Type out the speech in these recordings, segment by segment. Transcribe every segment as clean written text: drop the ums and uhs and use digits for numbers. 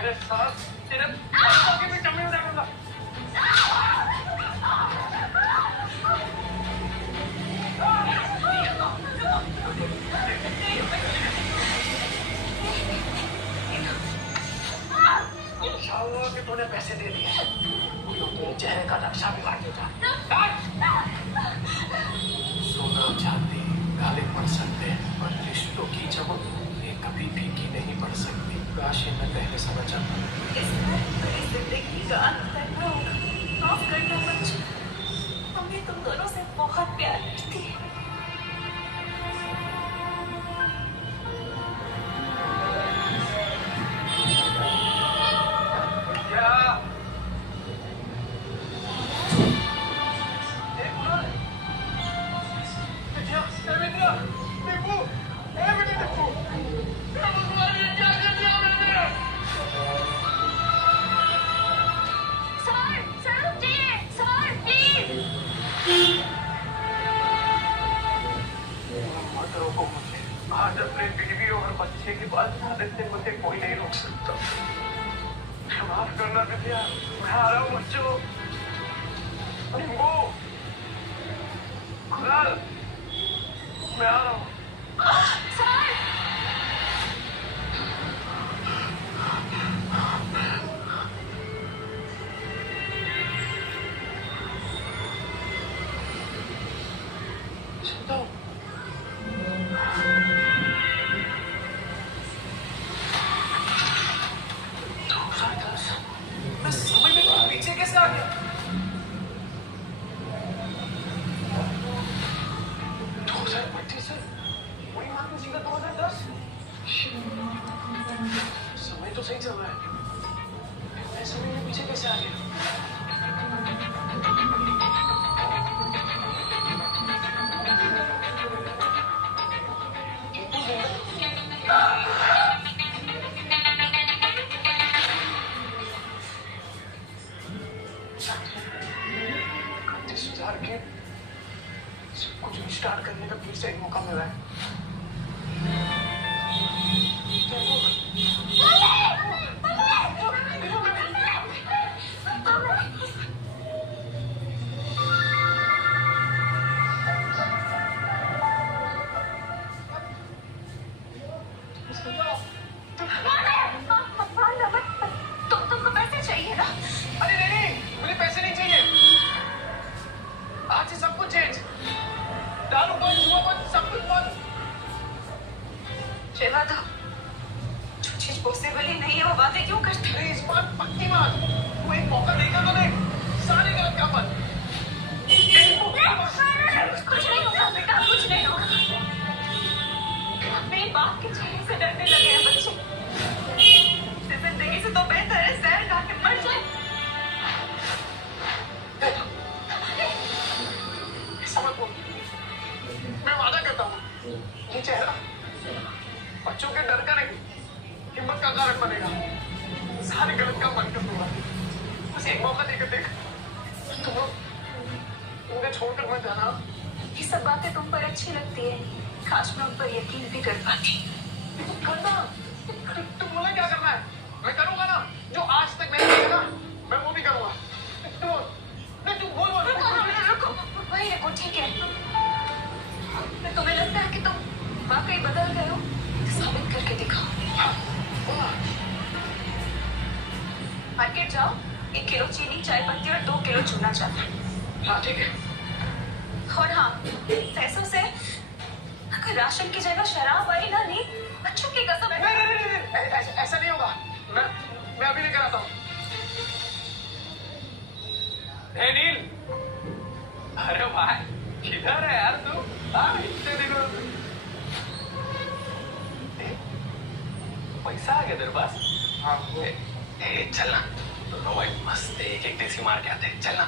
मेरे साथ तेरे आगे भी चमड़ी उड़ाऊंगा। इंशाअल्लाह कि तूने पैसे दे दिए तो तेरे चेहरे का नक्शा भी काट देता। सोना चांदी काले पड़ सकते हैं पर रिश्तों की चमक ये कभी फीकी नहीं पड़ सकती। काश ये मैं पहले समझ जाता। इस बड़ी जिंदगी का अंत करना होगा। माफ करना बच्चे, हमें तुम दोनों से बहुत प्यार करती है। आज अपने बीवी और बच्चे की बात करने से मुझे कोई नहीं रोक सकता। माफ करना विद्या, मैं आ रहा हूँ बच्चों। निम्बू, खुदाल, मैं आ रहा हूँ। पीछे कैसे आ गया? 2025 से वही मार्केट सीधा 2010। समय तो सही चल रहा है, मैं समय में पीछे कैसे आ गया? सुधार के सब कुछ रिस्टार्ट करने का फिर से एक मौका मिला है। तुमको पैसे चाहिए ना? अरे नहीं, मुझे पैसे नहीं चाहिए। आज से सब कुछ चेंज। दारू बंद, जुआ बंद, सब कुछ बंद। चला दो। जो चीज पॉसिबल ही नहीं है वो बातें क्यों करते? अरे इस बार पक्की बात, तू एक मौका देगा तो देख। सारे गलत काम बंद। कुछ नहीं होगा बेटा, कुछ नहीं होगा। मेरी बात के चेहरे से डरने लगे हैं बच्चे। जिंदगी से तो बेहतर है जहर खा के मर जाए। समझ लो, मैं वादा करता हूँ ये चेहरा बच्चों के डर का नहीं, हिम्मत का कारण बनेगा। सारे गलत काम बंद कर दूंगा। बस एक मौका देकर देख। तुम मुझे छोड़कर मत जाना। ये सब बातें तुम पर अच्छी लगती है, काश मैं उन पर यकीन भी कर पाती। करना, तुम बोले क्या करना है? मैं करूंगा ना जो आज तक मैंने किया ना, मैं वो भी करूंगा। तुम बोल रुको, वही रुको, ठीक है। तुम्हें लगता है कि तुम वाकई बदल गए हो? साबित करके दिखाओ। मार्केट जाओ, 1 किलो चीनी, चाय पत्ती और 2 किलो चूना चाहिए। हाँ ठीक है। और हाँ, पैसों से अगर राशन की जगह शराब आई ना, नहीं बच्चों की कसम। नहीं, ऐसा नहीं होगा। मैं अभी लेकर आता हूँ। नील, अरे भाई किधर है यार तू? देखो पैसा आ गया तेरे पास? हाँ। चलना दोनों भाई मस्त एक देसी मार के आते हैं। चलना,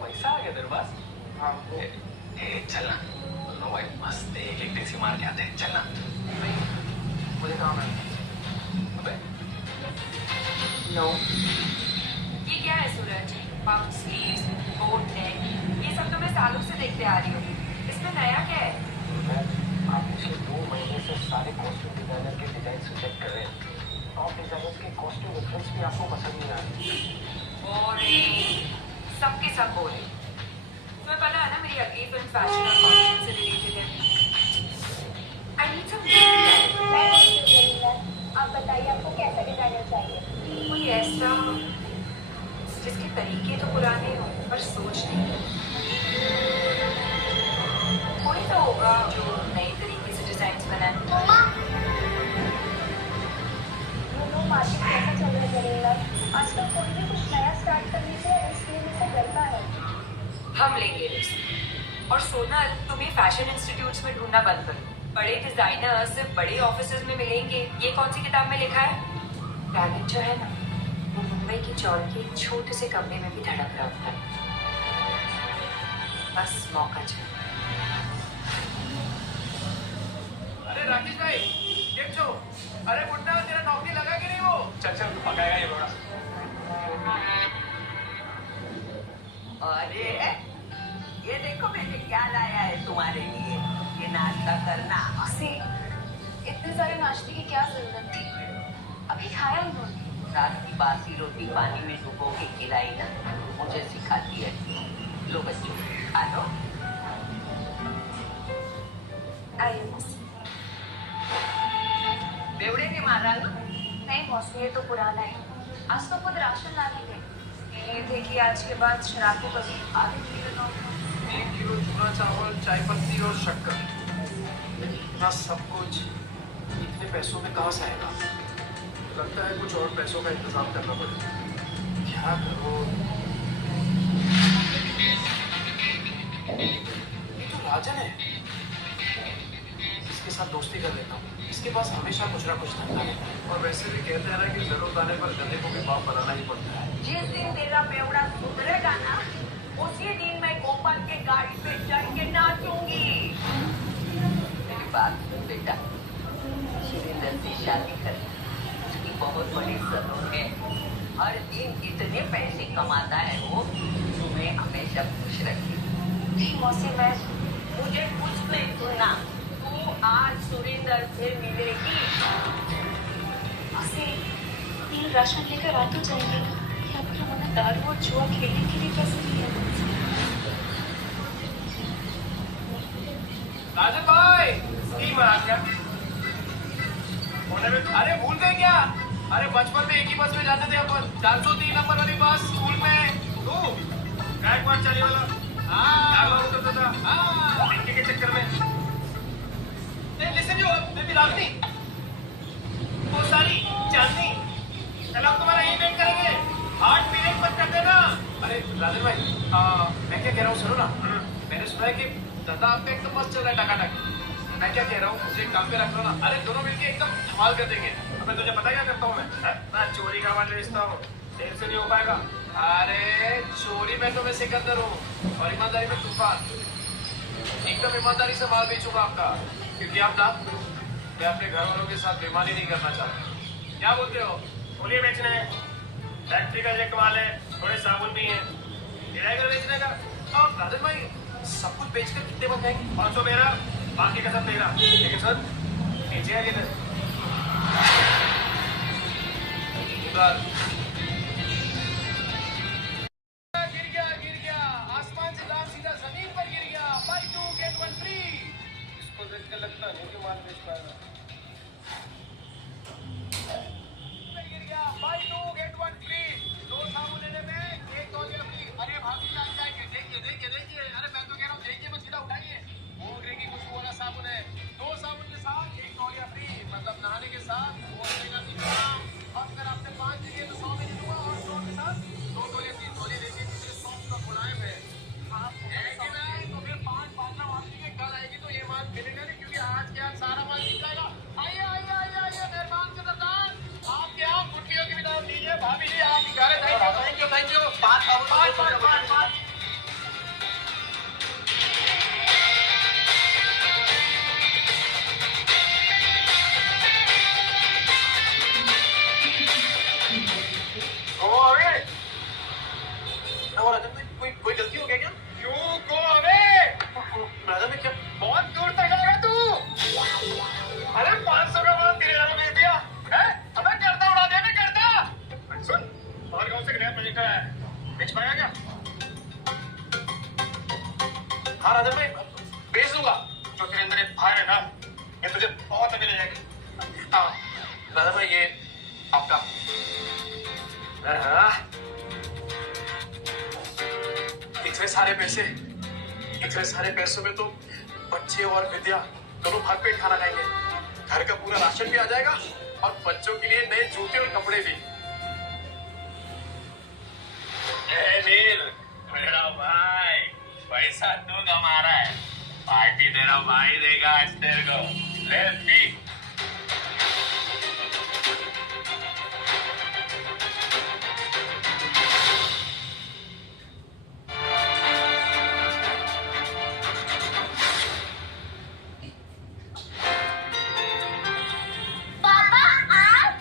पैसा आ गया तेरे पास? हाँ। चलना दोनों भाई मस्त एक देसी मार के आते हैं। चलना, मुझे काम है। अबे नो। ये क्या है सूरज? पफ स्लीव्स, कोट नेक, ये सब तो मैं सालों से देखते आ रही हूँ। इसमें नया क्या है? आप पिछले 2 महीने से सारे कॉस्ट्यूम डिजाइनर के डिजाइन रिजेक्ट कर रहे हैं। टॉप डिजाइनर्स के कॉस्ट्यूम रेफरेंस भी आपको पसंद नहीं आ रहे। बोरिंग, सबके सब बोरिंग। तुम्हें पता है ना मेरी अगली फिल्म फैशन और कॉस्ट्यूम से रिलेटेड है। आई नीड सम आप बताइए आपको कैसा डिजाइनर चाहिए? कोई ऐसा जिसके तरीके तो पुराने हो पर सोच नहीं। कोई तो होगा जो नई तरीके से डिजाइन बनाए। मार्केट कैसा चल रहा है जरीला? आजकल कोई भी कुछ नया स्टार्ट करने से रिस्क लेने से डरता है। हम लेंगे रिस्क। और सोनल, तुम्हें फैशन इंस्टीट्यूट्स में ढूंढना बंद करो। बड़े डिजाइनर्स सिर्फ बड़े ऑफिसेज में मिलेंगे, ये कौन सी किताब में लिखा है? टैलेंट जो है ना, वो मुंबई की चौल के एक छोटे से कमरे में भी धड़क रहा होता है। बस मौका चाहिए। अरे राकेश भाई, ये जो अरे मुन्ना तेरा नौकरी लगा कि नहीं वो? चल चल तू पकाएगा ये बड़ा। अरे ये देखो मैंने क्या लाया है तुम्हारे लिए, ये नाश्ता करना। उसे इतने सारे नाश्ते की क्या जरूरत थी? अभी खाया उन्होंने। रात की बासी रोटी पानी में डुबो के खिलाई ना, मुझे सिखाती है। लो बच्चों खा लो। आइए मौसी। बेवड़े ने मारा ना? नहीं मौसी, ये तो पुराना है। आज तो खुद राशन लाने गए। ये थे कि आज के बाद शराब को कभी आगे नहीं लगाऊंगा। 1 किलो चूना चावल, चाय पत्ती और शक्कर, इतना सब कुछ इतने पैसों में कहाँ से आएगा? लगता है कुछ और पैसों का इंतजाम करना पड़ेगा। क्या करो? ये तो राजन है, इसके साथ दोस्ती कर लेता हूँ। इसके पास हमेशा कुछ ना कुछ धंधा है। और वैसे भी कहते हैं ना कि जरूरत आने पर गधे को भी बाप बनाना ही पड़ता है। जिस दिन तेरा बेवड़ा सुधरेगा ना, उसी दिन मैं गोपाल के गाड़ी पे चढ़ के नाचूंगी। मेरी बात सुन बेटा, सुरेंद्र से शादी कर, उसकी बहुत बड़ी जरूरत है। हर दिन इतने पैसे कमाता है वो, तुम्हें हमेशा खुश रखेगी। नहीं मौसी, मैं मुझे कुछ नहीं सुनना, तू आज सुरेंद्र से मिलेगी। मौसी, नील राशन लेकर आ तो जाएंगे ना? या फिर उन्होंने दारू और जुआ खेलने के लिए पैसे दिए? राजन भाई, की बात क्या? अरे भूल गए क्या? अरे बचपन में एक ही बस में जाते थे अपन, 403 नंबर वाली बस स्कूल में। तू गायकवाड़ चाली वाला? हाँ, उतरता था। हाँ, लड़के के चक्कर में। लिसन यू, बेबी रावती, वो सारी चांदनी, कल हम तुम्हारा इवेंट करेंगे। 8 मिनट मत कर देना। अरे राजन भाई, मैं क्या कह रहा हूँ सुनो ना। मैंने सुना है कि धंधा आपका एकदम मस्त चल रहा है, टकाटक। मैं क्या कह रहा हूँ, मुझे काम पे रख लो ना। अरे दोनों मिलके एकदम धमाल कर देंगे। अबे तुझे पता क्या करता हूँ मैं चोरी का माल बेचता हूँ। देर से नहीं हो पाएगा। अरे चोरी में तो मैं सिकंदर हूँ और ईमानदारी में तूफान। एकदम ईमानदारी से माल बेचूंगा आपका, क्योंकि आप ना, मैं अपने घर वालों के साथ बेईमानी नहीं करना चाहता। क्या बोलते हो? बोलिए बेचना है, फैक्ट्री का इलेक्ट माल है, थोड़े साबुन भी हैं, किराए बेचने का। और राजन भाई, सब कुछ बेचकर कितने बन जाएंगे? 500 मेरा, बाकी का सब तेरा। लेकिन सर बेचेगा किधर? उधर गिर गया, आसमान से दाम सीधा जमीन पर गिर गया। Buy 2 get 1 free. इसको देख के लगता नहीं कि माल बेच पाएगा। गिर गया, बाय 2 गेट 1 फ्री। 2 साबुन लेने में 1 तौलिया फ्री। अरे भाभी जान जाएंगे। देखिए, अरे मैं तो कह रहा हूँ देखिए मत, सीधा उठाइए। मोगरे की खुशबू वाला साबुन है। 2 साबुन के साथ 1 तौलिया फ्री, मतलब नहाने के साथ वो लेगा भी काम। और अगर आपने 5 लिए तो 100 में लिखा है, बेच पाएगा क्या? हाँ राजन भाई, बेच दूंगा। जो तेरे अंदर एक फायर है ना, ये तुझे बहुत आगे ले जाएगी। हाँ राजन भाई, ये आपका। इतने सारे पैसों में तो बच्चे और विद्या दोनों भर पेट खाना खाएंगे। घर का पूरा राशन भी आ जाएगा और बच्चों के लिए नए जूते और कपड़े भी। नील, मेरा भाई पैसा तू कमा रहा है, पार्टी तेरा भाई देगा आज तेरे को। ले पी। पापा आप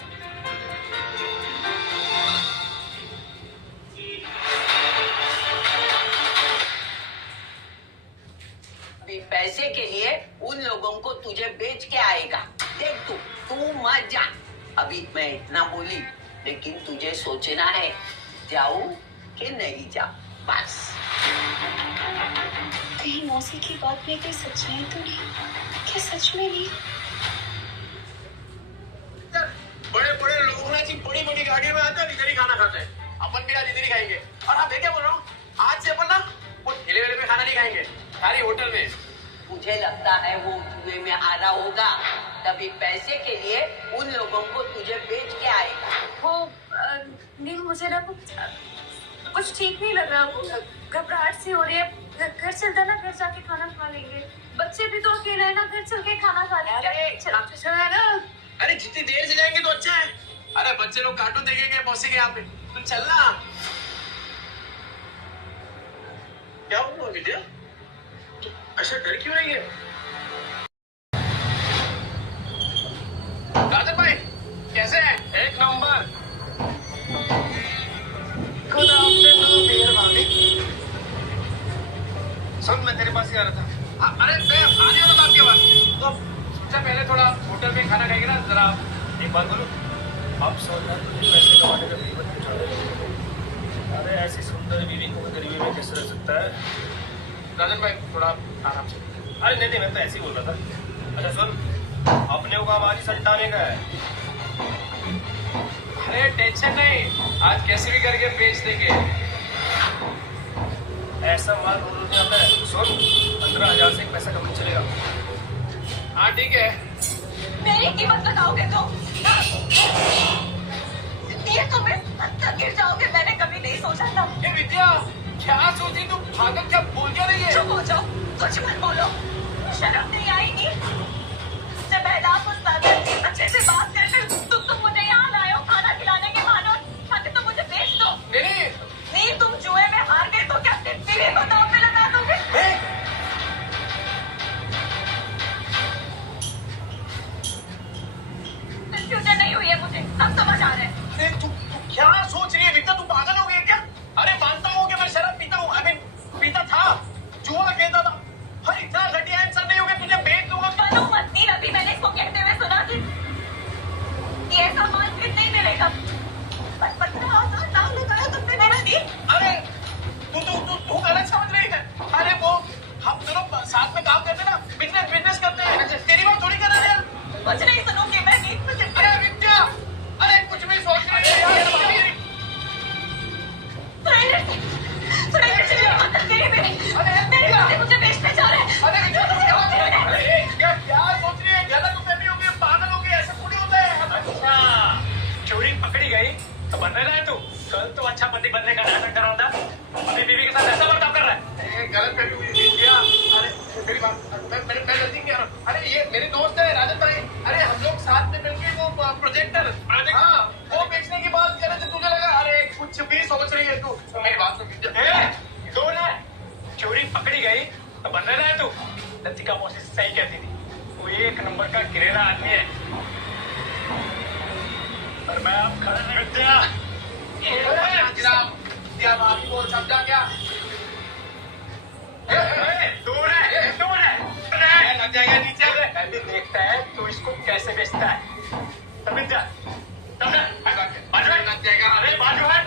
अभी पैसे के लिए उन लोगों को तुझे बेच के आएगा। देख तू मत जा। अभी मैं इतना बोली, लेकिन तुझे सोचना है जाऊं कि नहीं जाऊं, बस। कहीं मौसी की बात में कोई सच्चाई तो नहीं? क्या सच में नहीं? बड़े बड़े लोग ना जी बड़ी बड़ी गाड़ियों में आते हैं, इधर ही खाना खाते हैं। अपन भी आज इधर ही खाएंगे। और हाँ, मैं क्या बोल रहा हूँ, आज से अपन ना वो ठेले वेले में खाना नहीं खाएंगे, सारी होटल में। मुझे लगता है वो जुए में आ रहा होगा, तभी पैसे के लिए उन लोगों को तुझे बेच के आएगा। वो नहीं, मुझे ना कुछ ठीक नहीं लग रहा। घबराहट सी हो रही है। घर चलता ना, घर जाके खाना खा लेंगे। बच्चे भी तो अकेले है ना, घर चल के खाना खा लेंगे। चला ना। अरे जितनी देर से जाएंगे तो अच्छा है। अरे बच्चे लोग कार्टून देखेंगे मौसी के यहाँ पे, तुम चलना। क्या हुआ विद्या, तो ऐसा डर क्यों रही है? राजन भाई कैसे हैं? एक नंबर। खुदा आपने तो मेहरबानी। सुन, मैं तेरे पास ही आ रहा था। अरे मैं आने वाला था आपके पास। तो सबसे पहले थोड़ा होटल में खाना खाएंगे ना। जरा एक बात बोलो, आप सावधान, पैसे कमाने का बीवी बन के चढ़े। अरे ऐसी सुंदर बीवी को गरीबी में कैसे रह सकता है? राजन भाई थोड़ा आराम से। अरे नहीं, मैं तो ऐसे ही बोल रहा था। अच्छा सुन, अपने को काम आज ही सजटाने का है। अरे टेंशन नहीं, आज कैसे भी करके बेच देंगे। ऐसा माल रोज आता है। सुन, 15,000 से एक पैसा कम नहीं चलेगा। हाँ ठीक है। मेरी कीमत लगाओगे तो ये तुम्हें तक गिर जाओगे। मैंने कभी नहीं सोचा था। ये विद्या क्या सोची तुम? पागल, क्या बोल क्या रही है? चुप हो जाओ, कुछ मत बोलो। शर्म नहीं आई नहीं? जब मैदान उस पागल के बच्चे से बात करते तुम मुझे यहाँ लाए हो खाना खिलाने के बहाने, ताकि तुम मुझे बेच दो। नहीं, तुम जुए में हार गए तो क्या टिप्पी भी बताओ पे लगा दोगे? कंफ्यूजन नहीं हुई है मुझे, सब समझ आ रहा है। तू क्या सोच रही है विद्या? तू पागल हो गई है क्या? अरे मानता हूँ कि मैं शराब पीता हूँ, आई मीन पीता था, जुआ खेलता था। हर इतना घटिया इंसान नहीं हो गया तुझे बेच दूंगा। बनो मत नहीं, अभी मैंने इसको कहते हुए सुना कि ये ऐसा माल फिर नहीं मिलेगा। पर 15,000 नाम लगाया तुमने मेरा दी। अरे तू गलत समझ रही है। अरे वो हम दोनों साथ में काम करते ना, बिजनेस करते हैं। तेरी बात थोड़ी कर रहे हैं। कुछ नहीं सुनूंगी मैं, नींद में चली अरे विद्या, अरे कुछ भी सोच रही है यार। मुझे बेचने जा रहे हैं। अरे विद्या, अरे क्या सोच रही है? गलत तो फैमिली हो गई, पागल हो गई, ऐसा थोड़ी होता है। अच्छा, चोरी पकड़ी गई तो बनने रहा है तू? कल तो अच्छा पति बनने का नाटक कर रहा था, अपनी बीवी के साथ ऐसा बर्ताव कर रहा है। गलत फैमिली हुई क्या? अरे मेरी बात, मैं गलती क्या? अरे ये मेरे दोस्त है राजन भाई। अरे हम लोग साथ में मिलकर वो प्रोजेक्टर, हाँ वो बेचने की बात कर रहे थे। तुझे लगा अरे कुछ भी सोच रही है तू? मेरी बात सुन, चोरी पकड़ी गई तो बनने रहा है तू? लतिका मौसी सही कहती थी, वो एक नंबर का गिरेला आदमी है। पर मैं आप खड़ा नहीं विद्या। बोल समझा क्या? दूर है लग जाएगा नीचे। मैं भी देखता है तू इसको कैसे बेचता है। तब जा, बाजू लग जाएगा। अरे बाजू है।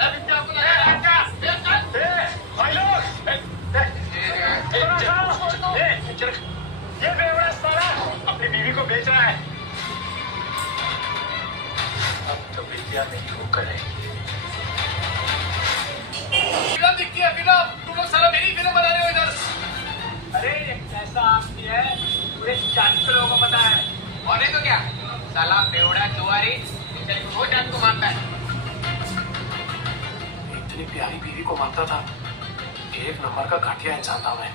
विद्या मेरी होकर है। फिल्म दिखती है फिल्म, तुम लोग सारा मेरी फिल्म बना रहे हो इधर। अरे ऐसा आप किया है पूरे 40 लोगों को पता है। और नहीं तो क्या, साला बेवड़ा जुआरी वो जान को मारता है। इतनी प्यारी बीवी को मारता था, एक नंबर का घटिया इंसान था मैं।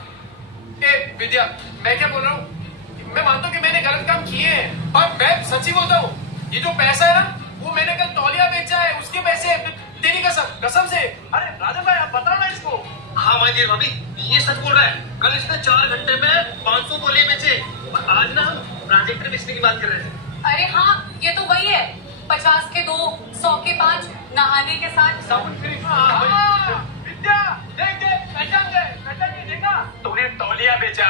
ए विद्या, मैं क्या बोल रहा हूँ, मैं मानता हूँ कि मैंने गलत काम किए हैं, पर मैं सच्ची बोलता हूँ, ये जो पैसा है ना, वो मैंने कल तौलिया बेचा है, उसके पैसे तेरी कसम से। अरे राजन भाई आप बताओ ना इसको। हाँ माय डियर भाभी, ये सच बोल रहा है। कल इसने 4 घंटे में 500 तौलिए बेचे। आज ना प्रोजेक्टर बेचने की बात कर रहे थे। अरे हाँ, ये तो वही है, 50 के 2, 100 के 5, नहाने के साथ साबुन फ्री। विद्या देख पहचान के देखा, तूने तौलिया बेचा,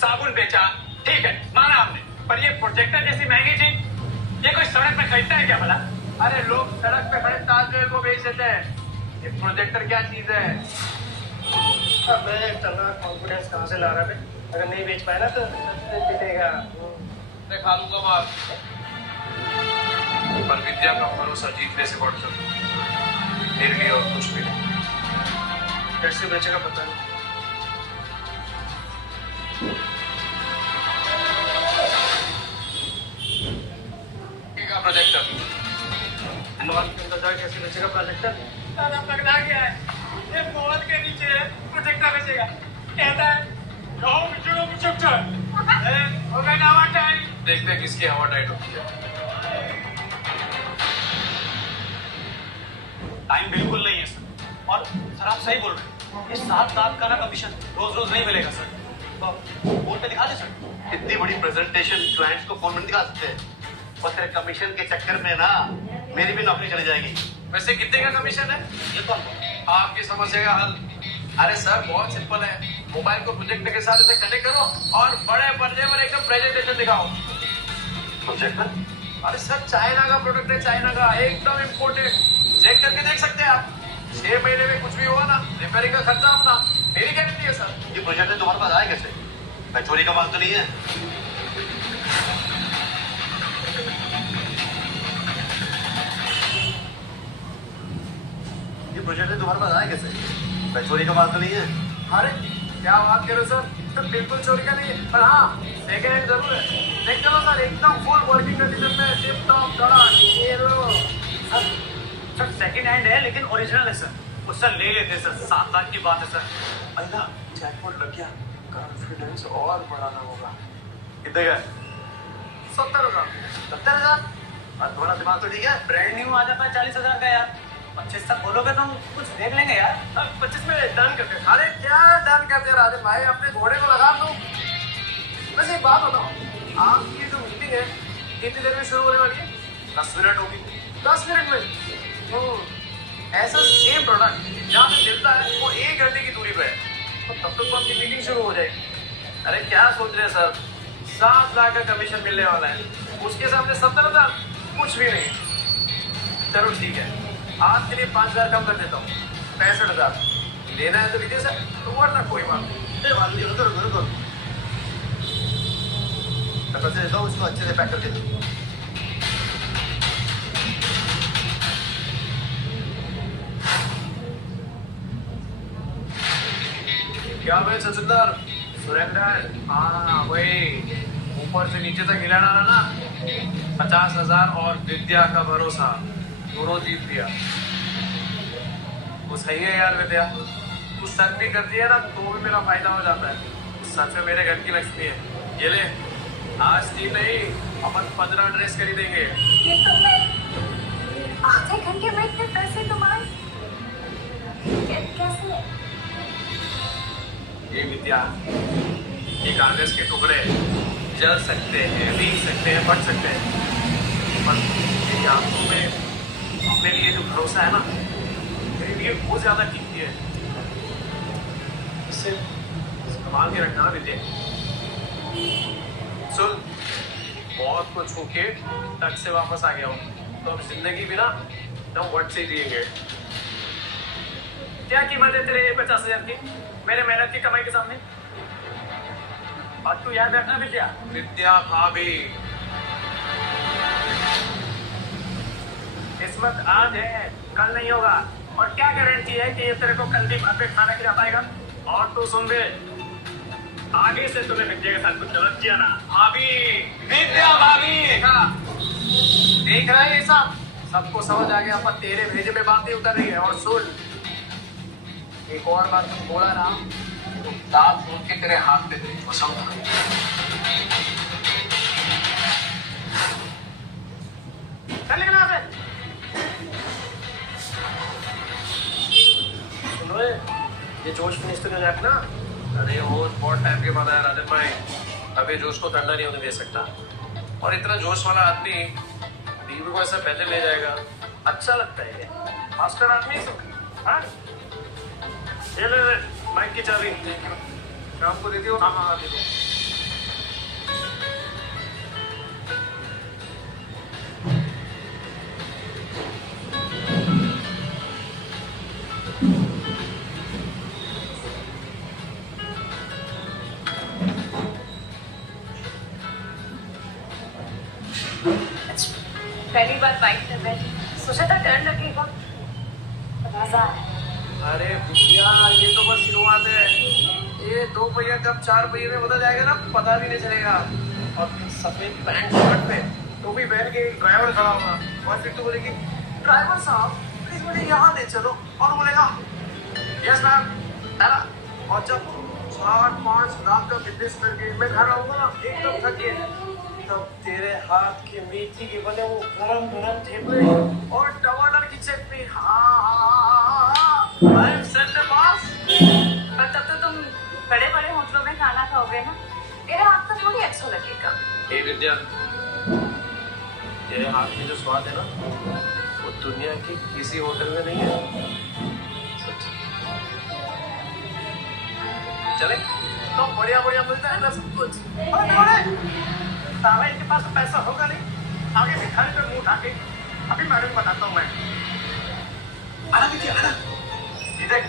साबुन बेचा, ठीक है माना हमने, पर ये प्रोजेक्टर जैसी महंगी चीज ये कोई सड़क पे खरीदता है क्या भला? अरे लोग सड़क पे खड़े ताजमहल को बेच देते हैं, ये प्रोजेक्टर क्या चीज है? अब मैं इतना कॉन्फिडेंस कहाँ से ला रहा है? अगर नहीं बेच पाया ना तो पिटेगा। मैं खा लूंगा मार, पर विद्या का भरोसा जीतने से बढ़ सकता मेरे लिए और कुछ भी नहीं। कैसे बेचेगा पता नहीं। प्रोजेक्टर मॉल के अंदर जाके कैसे बेचेगा प्रोजेक्टर? साला पकड़ा गया है, ये मॉल के नीचे प्रोजेक्टर बेचेगा, कहता है जाओ बिचड़ो प्रोजेक्टर। हो गई ना हवा टाइट, देखते हैं किसकी हवा टाइट होती है। टाइम बिल्कुल नहीं है सर, और सर आप सही बोल रहे हैं, ये 7 लाख का ना कमीशन रोज नहीं मिलेगा सर। तो बोर्ड पे दिखा दे सर। इतनी बड़ी प्रेजेंटेशन क्लाइंट्स को फोन में दिखा सकते हैं, और तेरे कमीशन के चक्कर में ना मेरी भी नौकरी चली जाएगी। वैसे कितने का कमीशन है? ये कौन? आपकी समस्या का हल। अरे सर बहुत सिंपल है, मोबाइल को प्रोजेक्टर के साथ इसे कनेक्ट करो और बड़े पर्दे पर एकदम प्रेजेंटेशन दिखाओ। प्रोजेक्टर? अरे सर चाइना का प्रोडक्ट है, चाइना का, एकदम इम्पोर्टेड, चेक करके देख सकते हैं आप। 6 महीने में कुछ भी हुआ ना, रिपेयरिंग का खर्चा अपना, मेरी गारंटी है सर। ये प्रोजेक्टर तुम्हारे पास आए कैसे? मैं चोरी का माल तो नहीं है? ये प्रोजेक्टर तुम्हारे पास आए कैसे? मैं चोरी का माल तो नहीं है? अरे क्या बात कर रहे हो सर, तो बिल्कुल चोरी का नहीं है, पर हाँ सेकेंड हैंड जरूर है। देख चलो सर, एकदम फुल वर्किंग कंडीशन में, टिप टॉप खड़ा, ये लो। सर सेकंड हैंड है लेकिन ओरिजिनल है सर, वो सर ले लेते हैं सर, 7 लाख की बात है सर। अल्लाह जैकपॉट लग गया, कॉन्फिडेंस और बढ़ाना होगा। कितने का? 70,000। 70,000? और तुम्हारा दिमाग तो ठीक है? ब्रांड न्यू आ जाता है 40,000 का यार, 25 तक बोलोगे तो हम कुछ देख लेंगे यार। 25 में डन करते हैं। अरे क्या डन करते राजन भाई, अपने घोड़े को लगा दो। वैसे एक बात बताओ, आपकी जो मीटिंग है कितनी देर में शुरू होने वाली है? 10 मिनट होगी। 10 मिनट में? ऐसा सेम प्रोडक्ट जहाँ पे मिलता है वो 1 घंटे की दूरी पे है, तो तब तक तो आपकी मीटिंग शुरू हो जाएगी। अरे क्या सोच रहे हैं सर, 7 लाख का कमीशन मिलने वाला है, उसके सामने 70,000 कुछ भी नहीं। चलो ठीक है, आज के लिए 5,000 कम कर देता हूँ, 65,000 लेना है तो लीजिए सर, तो वरना कोई बात नहीं। रुको। मैं पैसे देता हूँ, उसको अच्छे से पैक करके दो। क्या भाई सचिंदर, सुरेंद्र? हाँ वही, ऊपर से नीचे तक हिलाना रहा ना। 50,000 और विद्या का भरोसा, दोनों जीत लिया। वो सही है यार विद्या, तू शक भी करती है ना तो भी मेरा फायदा हो जाता है। सच में मेरे घर की लक्ष्मी है। ये ले, आज 3 नहीं अपन 15 ड्रेस खरीदेंगे। ये तो मैं आधे घंटे में इतने पैसे कमाए कैसे? ये विद्या, ये कागज के टुकड़े जल सकते हैं, भीग सकते हैं, फट सकते हैं, पर मेरी आंखों में अपने लिए जो भरोसा है ना, मेरे लिए बहुत ज्यादा कीमती है। इससे संभाल के रखना विद्या। सुन, बहुत को छू के तक से वापस आ गया हूँ, तो अब जिंदगी भी ना वट से जिएंगे। क्या कीमत है तेरे 50,000 की मेरे मेहनत की कमाई के सामने? और तू याद रखना विद्या, विद्या भाभी, इस किस्मत आज है, कल नहीं होगा। और क्या गारंटी है कि ये तेरे को कल भी घर पे खाना खिला पाएगा? और तू सुन बे, आगे से तूने विद्या के साथ कुछ गलत किया ना, भाभी विद्या भाभी देखा, देख रहा है ये सबको समझ आ गया। अपन तेरे भेजे में बात नहीं उतर रही है। और सुन, एक और बार तुम बोला ना तो दांत सूंघ के तेरे हाथ पे तेरी कसम चल निकल यहाँ से। सुनो ये जोश फिनिश तो जाए ना। अरे वो बहुत टाइम के बाद आया राजन भाई, अभी जोश को ठंडा नहीं होने दे सकता। और इतना जोश वाला आदमी बीवी को ऐसा पहले ले जाएगा, अच्छा लगता है ये। मास्टर आदमी हाँ, ये ले बाइक की चाबी शाम को दे दियो। हाँ हाँ दे दो। पहली बार बाइक में बैठी, सोचा था डर लगेगा, मजा आया। अरे भैया ये तो बस शुरुआत है। ये 2 पहिया कब 4 पहिए में बदल जाएगा ना, पता भी नहीं चलेगा। और सफेद पैंट शर्ट में टोपी पहन के ड्राइवर खड़ा होगा और फिर तू बोलेगी ड्राइवर साहब प्लीज मुझे यहाँ ले चलो, और बोलेगा यस मैम। और जब 4-5 लाख का बिजनेस करके मैं घर आऊंगा एकदम थक के, तब तेरे हाथ के मेथी के बने वो गरम गरम थेपले और टमाटर की चटनी, और तब तो तुम बड़े बड़े होटलों में खाना खाओगे ना, मेरा हाथ तो थोड़ी अच्छा लगेगा। हे विद्या, तेरे हाथ में जो स्वाद है ना वो दुनिया के किसी होटल में नहीं है। सच चले तो बढ़िया बढ़िया मिलता है ना सब कुछ। तारा इनके पास पैसा होगा नहीं, आगे भिखारी पे मुंह ढाके। अभी मैडम बताता हूँ मैं। आना विद्या आना, ये देख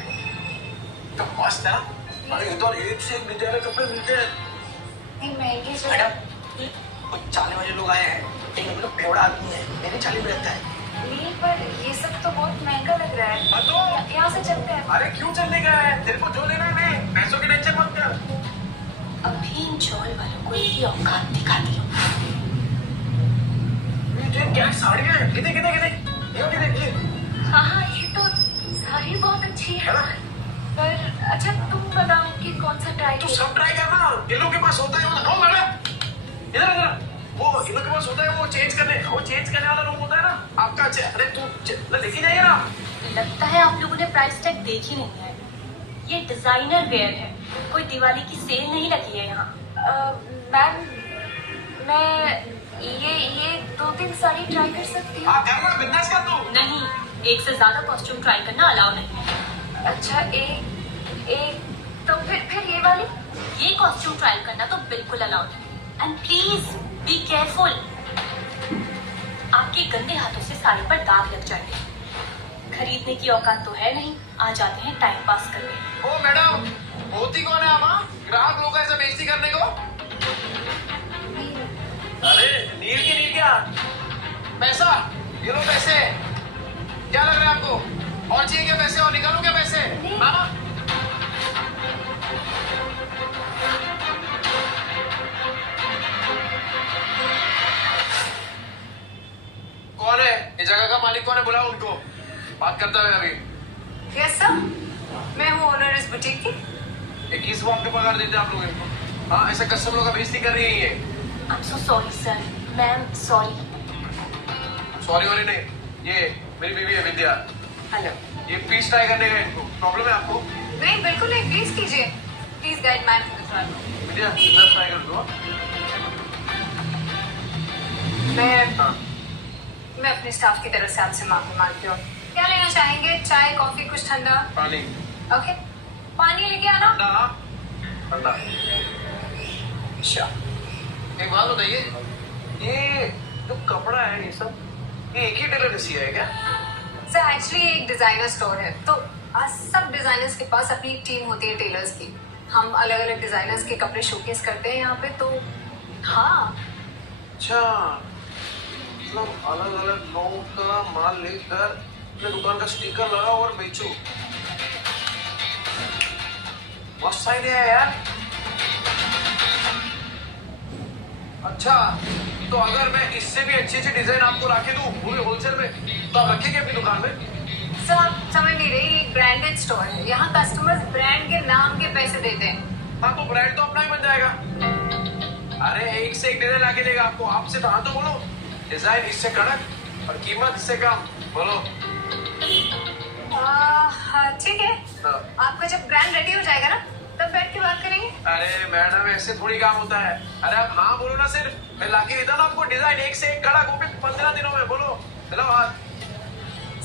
तो मस्त है ना। अरे इधर एक से एक डिजाइनर कपड़े मिलते हैं। नहीं महंगे जो मैडम कुछ चाले वाले लोग आए हैं, एक लोग बेवड़ा आदमी है, मेरे चाली में रहता है। नहीं पर ये सब तो बहुत महंगा लग रहा है, यहाँ से चलते हैं। अरे क्यों चलने गया है, तेरे को जो लेना है ले, पैसों की टेंशन मत कर। अभी इन चौल वालों को इनकी औकात दिखाती हूँ। ये क्या साड़ियाँ हैं, कितने कितने कितने ये कितने ये हाँ हाँ ये तो साड़ी बहुत अच्छी है, पर अच्छा तुम बताओ कि कौन सा ट्राई तू सब ट्राई करना। इन लोग के पास होता है वो, मैडम इधर इधर, वो इन लोग के पास होता है वो चेंज करने वाला रूम होता है ना आपका। अरे तू लेके जाइए ना। लगता है आप लोगों ने प्राइस टैग देखी नहीं है। ये डिजाइनर वेयर है, कोई दिवाली की सेल नहीं लगी है यहाँ। मैम मैं ये 2-3 साड़ी ट्राई कर सकती हूँ? हाँ करना, बिजनेस कर तू। नहीं, एक से ज्यादा कॉस्ट्यूम ट्राई करना अलाउ नहीं है। अच्छा एक तो फिर ये वाली? ये कॉस्ट्यूम ट्राई करना तो बिल्कुल अलाउ नहीं। एंड प्लीज बी केयरफुल, आपके गंदे हाथों से साड़ी पर दाग लग जाएंगे। खरीदने की औकात तो है नहीं, आ जाते हैं टाइम पास करने। ओ मैडम, होती कौन है आप? ग्राहक लोग ऐसा बेइज्जती करने को? अरे नील की नील क्या पैसा, ये लो पैसे। क्या लग रहा है आपको, और चाहिए क्या पैसे, और निकालू क्या पैसे? मामा कौन है, इस जगह का मालिक कौन है, बुलाओ उनको, बात करता है अभी। यस सर, मैं हूँ ओनर इस बुटीक की। 21 वो आपको पगार देते आप लोग इनको। हाँ ऐसे कस्टमरों का बेइज्जती कर रही है ये। I'm so sorry sir, ma'am sorry. Sorry वाली नहीं, ये मेरी बीवी है विद्या। हेलो। ये पीस ट्राई करने का इनको प्रॉब्लम है आपको? नहीं बिल्कुल नहीं, प्लीज कीजिए, please guide ma'am to the front. Vidya इधर ट्राई कर दो। मैं अपने स्टाफ की तरफ से आपसे माफी मांगती हूँ। क्या लेना चाहेंगे, चाय कॉफी कुछ ठंडा? पानी। ओके पानी लेके आना। ठंडा। अच्छा एक बात बताइए, ये जो कपड़ा है ये सब, ये एक ही टेलर ने सिया है क्या? सर एक्चुअली एक डिजाइनर स्टोर है, तो आज सब डिजाइनर्स के पास अपनी एक टीम होती है टेलर्स की। हम अलग अलग डिजाइनर्स के कपड़े शोकेस करते हैं यहाँ पे, तो हाँ। अच्छा मतलब अलग अलग लोगों का माल लेकर अपने दुकान का स्टिकर लगाओ और बेचो। मस्त आइडिया है यार। अच्छा, तो अगर मैं इससे भी अच्छी अच्छी डिजाइन आपको लाके दूं, वो भी होलसेल में, तो आप रखेंगे अपनी दुकान में? सर आप समझ नहीं रहे, ये ब्रांडेड स्टोर है, यहाँ कस्टमर्स ब्रांड के नाम के पैसे देते हैं। हाँ, तो ब्रांड तो अपना ही बन जाएगा। अरे एक से एक डिजाइन लाके देगा आपको। आपसे तो हाँ तो बोलो, डिजाइन इससे कड़क और कीमत इससे कम, बोलो। ठीक है, आपका जब ब्रांड रेडी हो जाएगा ना, तब बैठ के बात करेंगे। अरे मैडम, ऐसे थोड़ी काम होता है। अरे आप हाँ बोलो ना, सिर्फ मैं लाके देता ना आपको डिजाइन एक से एक कड़क, वो भी 15 दिनों में। बोलो, चलो हाथ।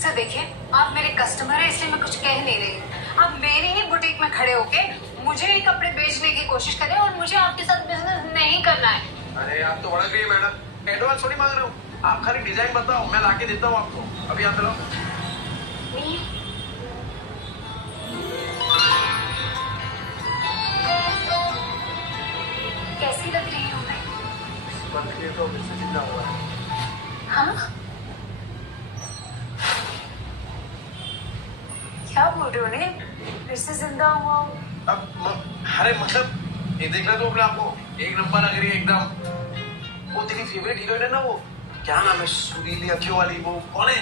सर देखिए, आप मेरे कस्टमर है, इसलिए मैं कुछ कह नहीं रही। आप मेरी ही बुटीक में खड़े होके मुझे ही कपड़े बेचने की कोशिश करें और मुझे आपके साथ बिजनेस नहीं करना है। अरे आप तो भड़क रही है मैडम, एडवांस थोड़ी मांग रहा हूँ। आप खाली डिजाइन बताओ, मैं लाके देता हूँ आपको। अभी आप चलो। कैसी लग रही हूँ मैं? बंद किए तो मुझसे जिंदा हुआ है। हाँ? क्या बोल रहे हो ने? फिर से जिंदा हुआ हूँ? अरे मतलब ये देख रहे तो अपने आपको एक नंबर लग रही है एकदम। वो तेरी फेवरेट हीरोइन है ना, वो क्या नाम है, सुरीली अखियों वाली, वो कौन है?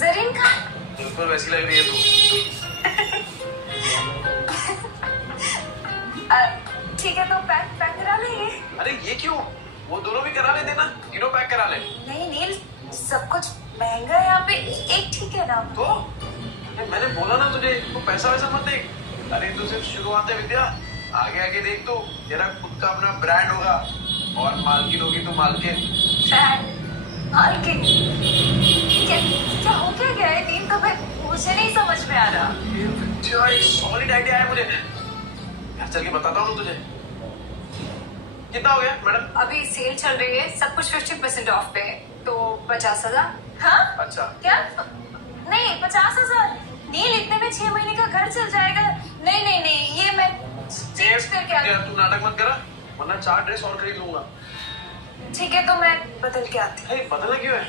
जरीन खान। बिल्कुल वैसी लग रही है तू। ठीक है, तो पैक करा ले ये। अरे ये क्यों? वो दोनों भी करा ले देना, तीनों पैक करा ले। नहीं नील, सब कुछ महंगा है यहाँ पे, एक ठीक है ना? तो मैंने बोला ना तुझे, तू पैसा वैसा मत देख। अरे तू सिर्फ शुरुआत है विद्या, आगे आगे देख। तो तेरा खुद का अपना ब्रांड होगा और मालकिन होगी तू, मालकिन। मालकिन? क्या क्या हो क्या गया है नील? तो मुझे नहीं समझ में आ रहा। ये विद्या एक सॉलिड आइडिया है मुझे। घर चल के बताता हूँ तुझे। कितना हो गया मैडम? अभी सेल चल रही है, सब कुछ 50% ऑफ पे है, तो 50,000। हाँ? अच्छा। क्या? नहीं 50,000 नील, इतने में 6 महीने का घर चल जाएगा। नहीं नहीं नहीं, ये मैं चेंज करके आ। तू नाटक मत करा, वरना 4 ड्रेस और खरीद लूंगा। ठीक है, तो मैं बदल के आती हूँ। बदलना क्यों है?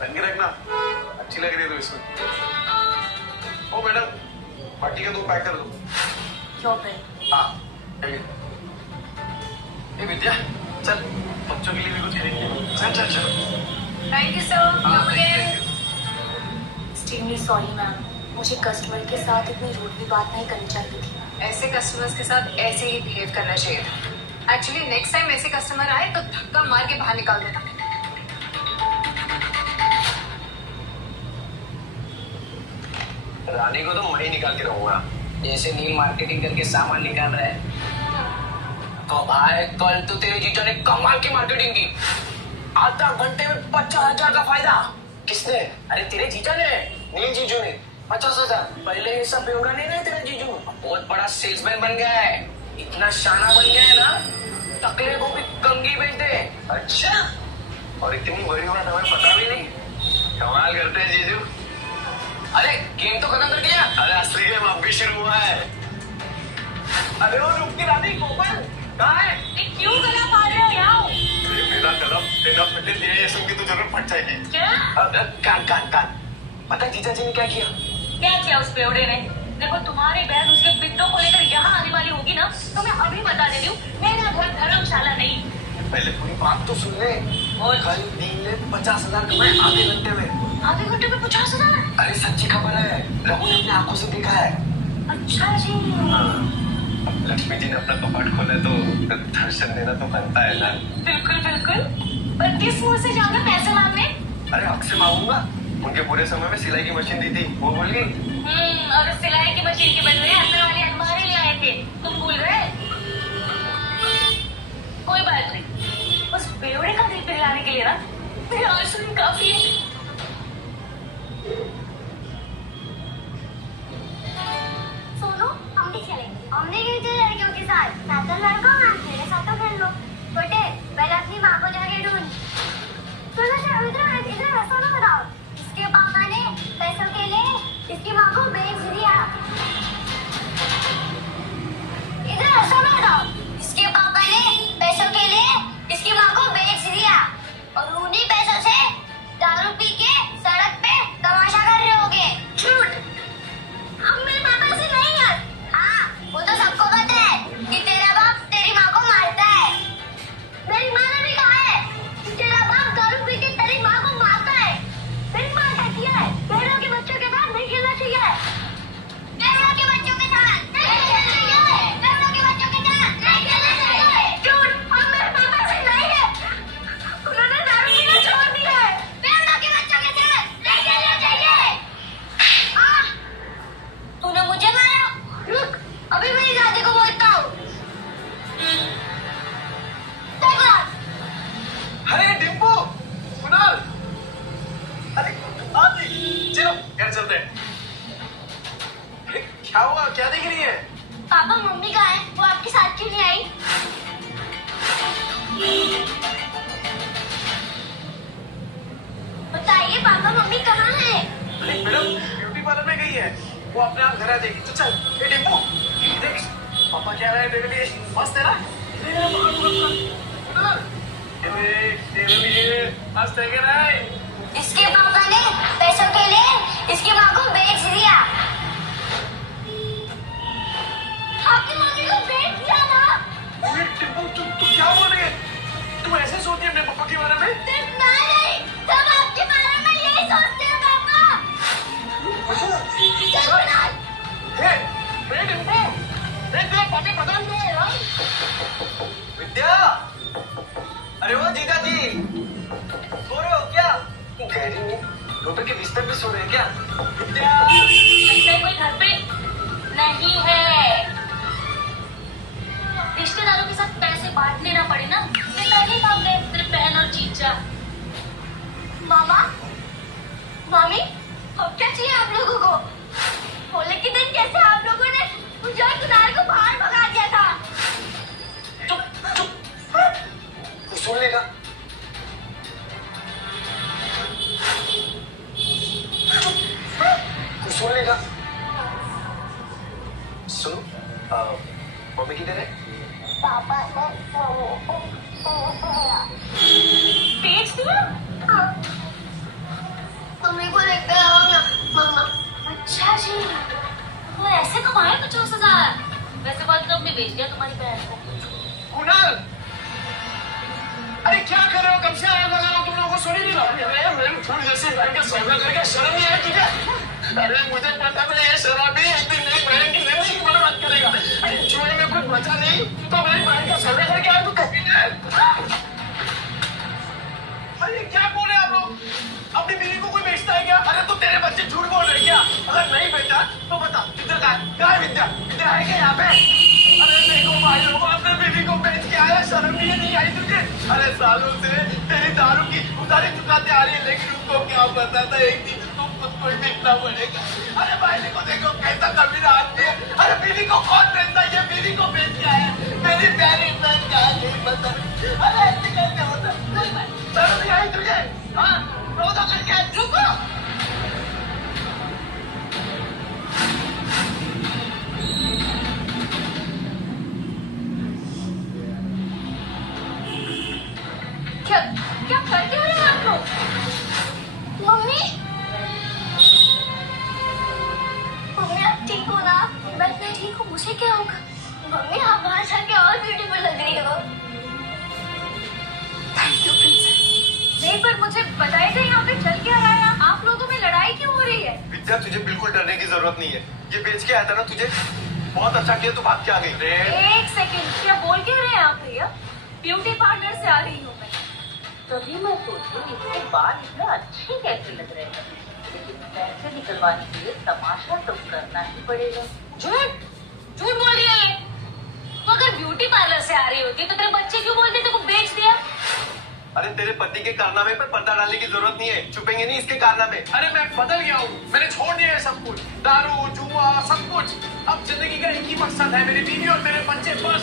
पहन के रखना, अच्छी लग रही है तो इसमें। ओ मैडम, पार्टी का 2 पैक कर दो। क्यों पे? हाँ, ए विद्या, चल बच्चों के लिए भी कुछ खरीदेंगे। चल चल चल। Thank you sir. हाँ, एक्सट्रीमली सॉरी मैम, मुझे कस्टमर के साथ इतनी रूडली बात नहीं करनी चाहिए थी। ऐसे कस्टमर्स के साथ ऐसे ही बिहेव करना चाहिए था। एक्चुअली नेक्स्ट टाइम ऐसे कस्टमर आए तो धक्का मार के बाहर निकाल देना। रानी को तो मैं ही निकाल के रहूंगा, जैसे नील मार्केटिंग करके सामान निकाल रहा है। तो भाई कल तो तेरे जीजा ने कमाल की मार्केटिंग की, आधा घंटे में 50,000 का फायदा। किसने? अरे तेरे जीजा ने, नील जीजू ने। 50,000? पहले ये सब बेवड़ा नहीं रहे तेरे जीजू, बहुत बड़ा सेल्समैन बन गया है, इतना शाना बन गया है ना, टकले को भी कंगी बेच दे। अच्छा, और इतनी बड़ी बात हमें पता भी नहीं। कमाल करते हैं जीजू। अरे गेम तो खत्म कर दिया। अरे असली गेम अब भी शुरू हुआ है। अरे वो रुक के रानी, कोमल कहाँ है? क्यों गला फाड़ रहे हो? यहाँ मेरा कदम तेरा फटे दिए, ये सुन के तो जरूर फट जाएगी। क्या? कान कान कान। पता जीजा जी ने क्या किया? क्या किया उस बेवड़े ने? देखो तुम्हारी बहन उसके पितरों को लेकर यहाँ आने वाली होगी ना, तो मैं अभी बता देती हूँ, मेरा घर धर्मशाला नहीं। पहले पूरी बात तो सुन ले। और कल नील ने 50,000 कमाए आधे घंटे में। आधे घंटे में 50,000? अरे सच्ची खबर है, रघु ने अपनी आंखों से देखा है। अच्छा जी। लक्ष्मी जी ने अपना कपाट खोला तो दर्शन देना तो बनता है ना। बिल्कुल बिल्कुल, पर किस मुंह से जाओगे पैसे मांगने? अरे हक से मांगूंगा, उनके पूरे समय में सिलाई की मशीन दी थी, वो भूल गई। और उस सिलाई की मशीन के बदले अंदर वाली अलमारी ले आए थे, तुम भूल गए? कोई बात नहीं, उस बेवड़े का दिल पिघलाने के लिए ना मेरा आंसू ही काफी है। सोनू, हम भी चलेंगे। हमने क्यों चले लड़कियों के साथ? मैं तो लड़का हूँ, मेरे साथ तो खेल लो। बेटे, पहले अपनी माँ को जाके ढूंढ। सुनो इधर ऐसा ना बताओ। इसके पापा ने पैसों के लिए इसकी माँ को बेच दिया। इधर ऐसा ना बताओ। इसके पापा ने पैसों के लिए इसकी माँ को बेच दिया। और उन्हीं पैसों से दारू पी के सड़क पे तमाशा कर रहे होगे। झूठ। अब मेरे पापा ऐसे नहीं है। हाँ, वो तो सबको पता है कि तेरा बाप तेरी माँ को मारता है। मेरी माँ ने भी कहा है कि तेरा बाप दारू पी के तेरी माँ को मारता है। मेरी माँ कहती है बहनों के बच्चों के साथ नहीं खेलना चाहिए। बहनों के बच्चों के साथ नहीं खेलना चाहिए। बहनों के बच्चों के साथ नहीं खेलना चाहिए। झूठ। अब मेरे पापा ऐसे नहीं है। उन्होंने दारू पीना छोड़ दिया है। बहनों के बच्चों के साथ नहीं खेलना चाहिए। तूने मुझे मारा? रुक, अभी मेरी दादी को बोलता हूँ। अरे डिम्पू, कुणाल, अरे आप नहीं, चलो घर चलते हैं। क्या हुआ, क्या देख रही है? पापा मम्मी कहाँ है? वो आपके साथ क्यों नहीं आई? बताइए पापा मम्मी कहाँ है? अरे मैडम ब्यूटी पार्लर में गई है, वो अपने आप घर आ जाएगी। तो चल, ये डिम्पू, देख पापा क्या रहा है तेरे लिए, मस्त है ना? कुणाल, तेरे लिए मस्त है क्या नहीं? इसके पापा ने पैसों के लिए इसकी माँ को बेच दिया। आपने मम्मी को बेच दिया ना? अरे टिप्पू, तू क्या बोल रही है? तू ऐसे सोचती है अपने पापा के बारे में? सिर्फ मैं नहीं, सब आपके बारे में यही सोचते हैं पापा। चल कुणाल। हे, टिप्पू, तेरा पापा बदल गया है यार। विद्या, अरे वो जीजा जी, सो रहे हो क्या? डैडी ने डॉक्टर के बिस्तर पे सो रहे हैं क्या? विद्या, लगता है कोई घर पे नहीं है। रिश्तेदारों के साथ पैसे बांट लेना पड़े ना, ये पहले काम गए तेरे बहन और जीजा। मामा, मामी, अब क्या चाहिए आप लोगों को? होली के दिन कैसे आप लोगों ने मुझे और कुणाल को बाहर भगा दिया था? तू सुन लेगा। तू सुन लेगा। सुनो, मम्मी किधर है? पापा ने बेच दिया? मम्मी को लेकर आओ ना मामा। अच्छा जी, वो ऐसे कमाए 50,000। वैसे बात तो हमने बेच दिया तुम्हारी बहन को। कुणाल, अरे क्या कर रहे हो? कब से आवाज लगा रहा हूँ, तुम लोगों को सुन ही नहीं रहा। अरे मेरी फूल जैसी बहन का सौदा करके शर्म नहीं आई तुझे? अरे मुझे पता था ये शराबी एक दिन मेरी बहन की जिंदगी बर्बाद करेगा। अरे चोरी में कुछ बचा नहीं तो मेरी बहन का सौदा करके आया तू कभी नहीं। अरे क्या बोल रहे हैं आप लोग? अपनी बीवी को कोई बेचता है क्या? अरे तो तेरे बच्चे झूठ बोल रहे हैं क्या? अगर नहीं बेचा तो बता विद्या कहाँ है? विद्या, विद्या है क्या यहाँ पे? अरे देखो भाई लोग, अपने बीवी को बेच के आया, शर्म नहीं आई तुझे? अरे सालों से तेरी दारू की उधारी चुकाते आ रही है, लेकिन उनको क्या पता था एक दिन तुम खुद को ही देखना पड़ेगा। अरे भाई को देखो कैसा कमीना आदमी है। अरे बीवी को कौन बेचता है? ये बीवी को बेच के आया, मेरी प्यारी बहन क्या नहीं पता। अरे ऐसे कैसे होता? शर्म नहीं आई तुझे? हाँ, रोजा करके रुको। क्या क्या कर क्या रहे हैं आप लोग? मम्मी, मम्मी आप ठीक हो ना? मैं ठीक हूँ, मुझे क्या होगा? मम्मी आप बाहर जाके और ब्यूटीफुल लग रही हो। Thank you princess. नहीं पर मुझे बताइए यहाँ पे चल क्या रहा है? आप लोगों में लड़ाई क्यों हो रही है? विद्या, तुझे बिल्कुल डरने की जरूरत नहीं है। ये बेच के आया था ना तुझे, बहुत अच्छा किया, तू भाग के आ गई। एक सेकंड, क्या बोल क्या रहे हैं आप भैया? ब्यूटी पार्लर से आ रही हूँ मैं। तभी मैं सोचूं इसके बाल इतने अच्छे कैसे लग रहे हैं, लेकिन पैसे निकलवाने के लिए तमाशा तो करना ही पड़ेगा। झूठ झूठ बोल रही है ये। तो अगर ब्यूटी पार्लर से आ रही होती तो तेरे बच्चे क्यों बोलते थे को बेच दिया? अरे तेरे पति के कारनामे पर पर्दा डालने की जरूरत नहीं है, छुपेंगे नहीं इसके कारनामे। अरे मैं बदल गया हूँ, मैंने छोड़ दिया है सब कुछ, दारू जुआ सब कुछ। अब जिंदगी का एक ही मकसद है, मेरी बीवी और मेरे बच्चे, बस।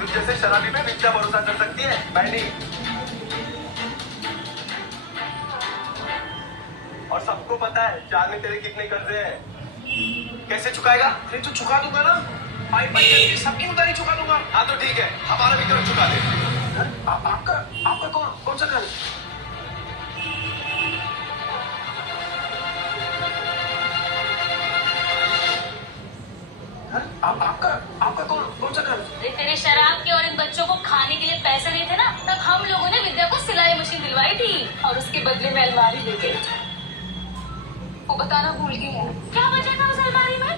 तुझ जैसे शराबी पे विद्या भरोसा कर सकती है, मैं नहीं। और सबको पता है जान में तेरे कितने कर्जे हैं। कैसे चुकाएगा? अरे तो चुका दूंगा ना, पाई पाई करके सबकी उधारी चुका दूंगा। हाँ तो ठीक है, हमारा भी कर्ज चुका दे। आपका कौन सा घर? आपका कौन सा घर? तेरे शराब के और इन बच्चों को खाने के लिए पैसे नहीं थे ना, तब हम लोगों ने विद्या को सिलाई मशीन दिलवाई थी और उसके बदले में अलमारी दे गए। वो बताना भूल गई है। क्या बचा था उस अलमारी में?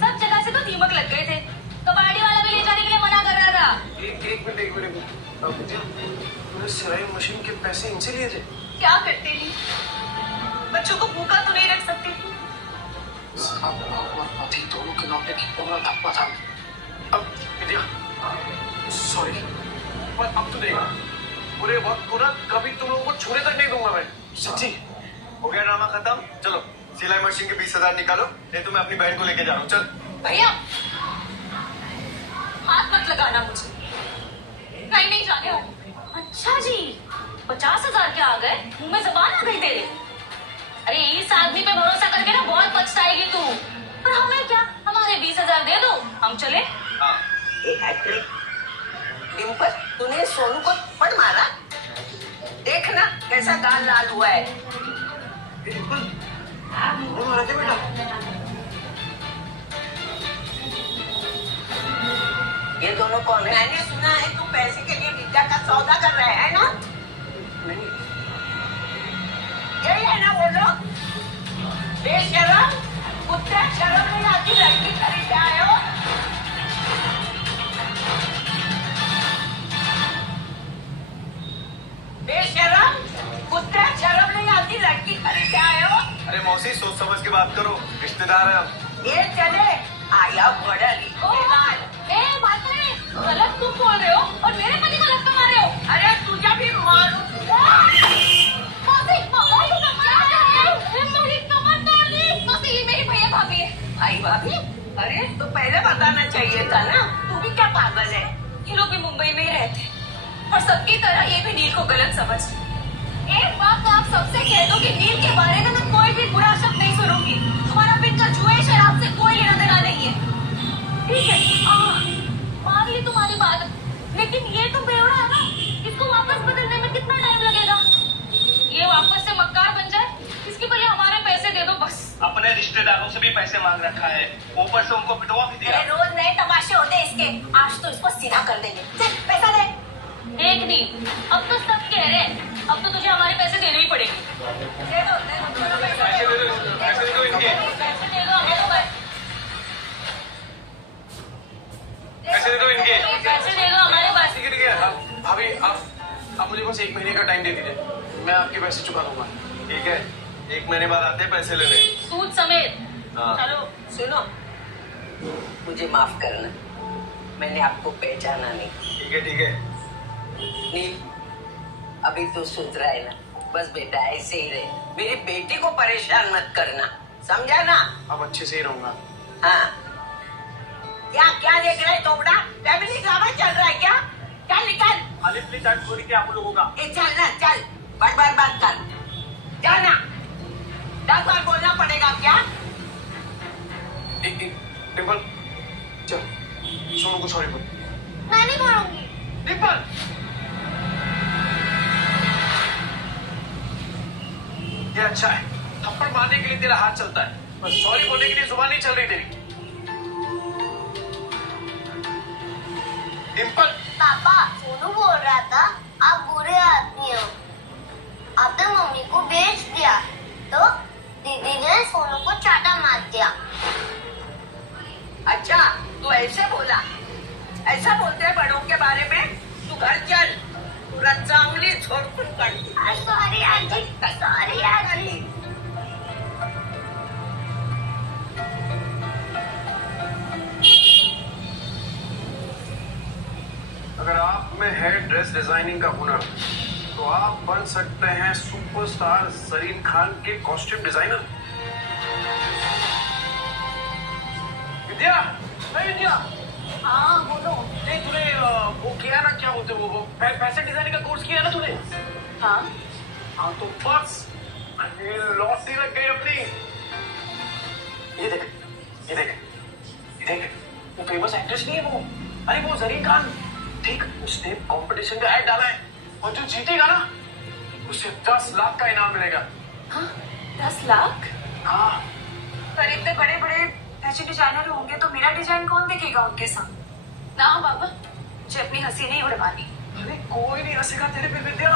सब जगह से तो दीमक लग गए थे। कबाड़ी वाला भी ले जाने के लिए मना कर रहा था। एक मिनट तूने सिलाई मशीन के पैसे इनसे लिए थे? क्या करते नहीं, बच्चों को भूखा तो नहीं रख सकती। और पति दोनों के नाम पे कितना धप्पा था। अब विद्या सॉरी, पर अब तो देगा पूरे वक्त को ना कभी तुम लोगों को छूने तक नहीं दूंगा मैं। सच्ची हो गया ड्रामा खत्म। चलो सिलाई मशीन के 20,000 निकालो, नहीं तो मैं अपनी बहन को लेके जा रहा हूँ। चल भैया हाथ मत लगाना मुझे, कहीं नहीं जाने हो। अच्छा जी 50,000 क्या आ गए? मुंह में जबान आ गई तेरे। अरे इस आदमी पे भरोसा करके ना बहुत पछताएगी तू। पर हमें क्या, हमारे 20,000 दे दो, हम चले। डिम्पल, तूने सोनू को थप्पड़ मारा? देखना कैसा गाल लाल हुआ है। बेटा ये दोनों कौन है? मैंने सुना है तू पैसे के लिए विद्या का सौदा कर रहा है ना? यही है ना वो लोग? बेशरम, कुत्ता शर्म नहीं आती, लड़की खरीद आए हो। बेशरम, कुत्ता शर्म नहीं आती, लड़की खरीद आए हो। अरे मौसी सोच समझ के बात करो, रिश्तेदार है हम। ये चले आया बड़ा रिश्तेदार। गलत तुम बोल रहे हो और मेरे पति को लत मार रहे हो। अरे तुझे भी मारूं। ये मेरी भैया भाभी है। भाई भाभी? अरे तो पहले बताना चाहिए था ना, तू भी क्या पागल है? ये लोग भी मुंबई में ही रहते हैं और सबकी तरह ये भी नील को गलत समझ। एक बात तो आप सबसे कह दो कि नील के बारे में मैं कोई भी बुरा शब्द नहीं सुनूंगी। तुम्हारा पिंकर जुए शराब से कोई लेना देना नहीं है। ठीक है मान ली तुम्हारी बात, लेकिन ये तो बेवड़ा है ना, इसको वापस बदलने में कितना टाइम लगेगा? ये वापस से मक्कार बन जाए, इसके पहले हमारे पैसे दे दो बस। अपने रिश्तेदारों से भी पैसे मांग रखा है, ऊपर से उनको पिटवा भी दिया। रोज नए तमाशे होते हैं इसके, आज तो इसको सीधा कर देंगे। चल पैसा दे। एक नहीं, अब तो सब कह रहे हैं, अब तो तुझे हमारे पैसे देने ही पड़ेंगे। दे दो पैसे दे दो इनके। पैसे दे दो हमारे पास। पैसे दे दो इनके। पैसे दे दो हमारे पास। ठीक है भाभी, आप मुझे बस 1 महीने का टाइम दे दीजिए, मैं आपके पैसे चुका दूंगा। ठीक है, 1 महीने बाद आते हैं पैसे लेने। सूद समेत। हाँ। चलो सुनो, मुझे माफ करना, मैंने आपको पहचाना नहीं। ठीक है नील, अभी तो सुधरा है ना? बस बेटा ऐसे ही रहे, मेरी बेटी को परेशान मत करना, समझा ना? अब अच्छे से ही रहूंगा। हाँ। क्या देख रहा है तोबड़ा? फैमिली ड्रामा चल रहा है क्या? चल निकल। खाली प्लीज आज छोड़ के आप लोगों का। चल ना, चल बार बात कर, जाना 10 बार बोलना पड़ेगा क्या? डिम्पल चल, सोनू को सॉरी बोल। मैं नहीं बोलूंगी। डिम्पल ये अच्छा है, थप्पड़ मारने के लिए तेरा हाथ चलता है, बस सॉरी बोलने के लिए जुबान नहीं चल रही तेरी। डिम्पल पापा सोनू बोल रहा था आप बुरे आदमी हो, आपने मम्मी को बेच दिया तो दीदी ने सोनू को चाटा मार दिया। अच्छा तू ऐसे बोला? ऐसा बोलते हैं बड़ों के बारे में? तू घर चल, पूरा चांगली छोड़ कर। Sorry aunty, sorry aunty. अगर आप में है ड्रेस डिजाइनिंग का हुनर तो आप बन सकते हैं सुपरस्टार जरीन खान के कॉस्ट्यूम डिजाइनर। विद्या, विद्या। हाँ बोलो। नहीं तूने वो किया ना, क्या बोलते वो फैशन डिजाइनिंग का कोर्स किया ना तूने? हाँ तो बस लॉटरी लग गई अपनी। ये देख वो फेमस एक्ट्रेस नहीं है वो? अरे वो जरीन खान ठीक, उसने कंपटीशन का ऐड डाला है और जो जीतेगा ना उसे 10 लाख का इनाम मिलेगा। हाँ, 10 लाख? हाँ, पर इतने बड़े बड़े फैशन डिजाइनर होंगे तो मेरा डिजाइन कौन देखेगा उनके सामने? ना बाबा, मुझे अपनी हंसी नहीं उड़वानी। अरे कोई नहीं हंसेगा तेरे पे विद्या,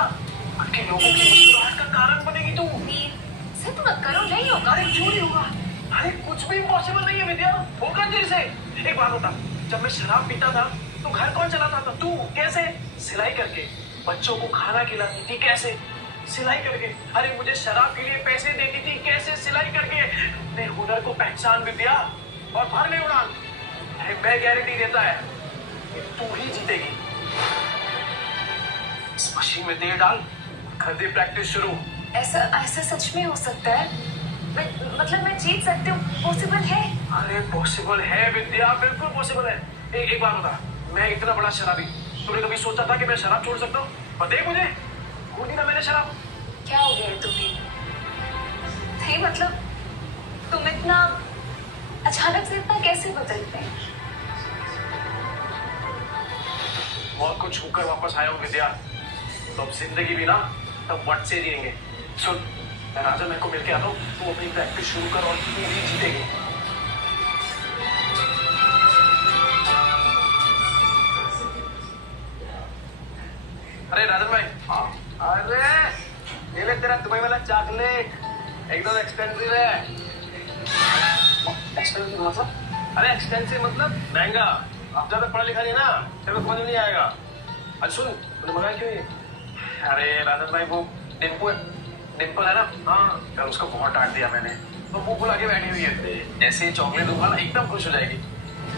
बाकी लोगों की मुस्कुराहट का कारण बनेगी तू। सिर्फ मत करो, नहीं होगा। अरे क्यों नहीं होगा? अरे कुछ भी इम्पॉसिबल नहीं है विद्या, होगा तेरे से। एक बात बता, जब मैं शराब पीता था तो घर कौन चलाता था? तू। कैसे? सिलाई करके। बच्चों को खाना खिलाती थी कैसे? सिलाई करके। अरे मुझे शराब के लिए पैसे देती थी कैसे? सिलाई करके। अपने हुनर को पहचान विद्या और भर ले उड़ान। अरे मैं गारंटी देता है कि तू ही जीतेगी। इस मशीन में तेल डाल, कर दे प्रैक्टिस शुरू। ऐसा सच में हो सकता है? मतलब मैं जीत सकती हूँ? पॉसिबल है? अरे पॉसिबल है विद्या, बिल्कुल पॉसिबल है। एक बात बता, मैं इतना बड़ा शराबी, तूने कभी सोचा था कि मैं शराब छोड़ सकता हूँ? पता है मुझे, छोड़ दी ना मैंने शराब। क्या हो गया है तुम्हें? नहीं मतलब तुम इतना अचानक से इतना कैसे बदल गए? मौत को छूकर वापस आया हूँ विद्या, तो अब जिंदगी भी ना तब वट से जिएंगे। सुन, मैं राजा मैं को मिलके आता हूँ, तू अपनी प्रैक्टिस शुरू कर और तू भी जीतेगी। अरे राजन भाई। हाँ। अरे ये ले तेरा दुबई वाला चॉकलेट, एकदम एक्सपेंसिव है। एक्सपेंसिव मतलब? अरे एक्सपेंसिव मतलब महंगा। अब ज्यादा पढ़ा लिखा नहीं ना, तेरे को समझ नहीं आएगा। अच्छा सुन, तूने मंगाया क्यों ये? अरे राजन भाई, वो डिम्पल है ना, हाँ, कल उसको बहुत डांट दिया मैंने, तो मुंह फुला के बैठी हुई है। जैसे ही चॉकलेट दूंगा ना एकदम खुश हो जाएगी।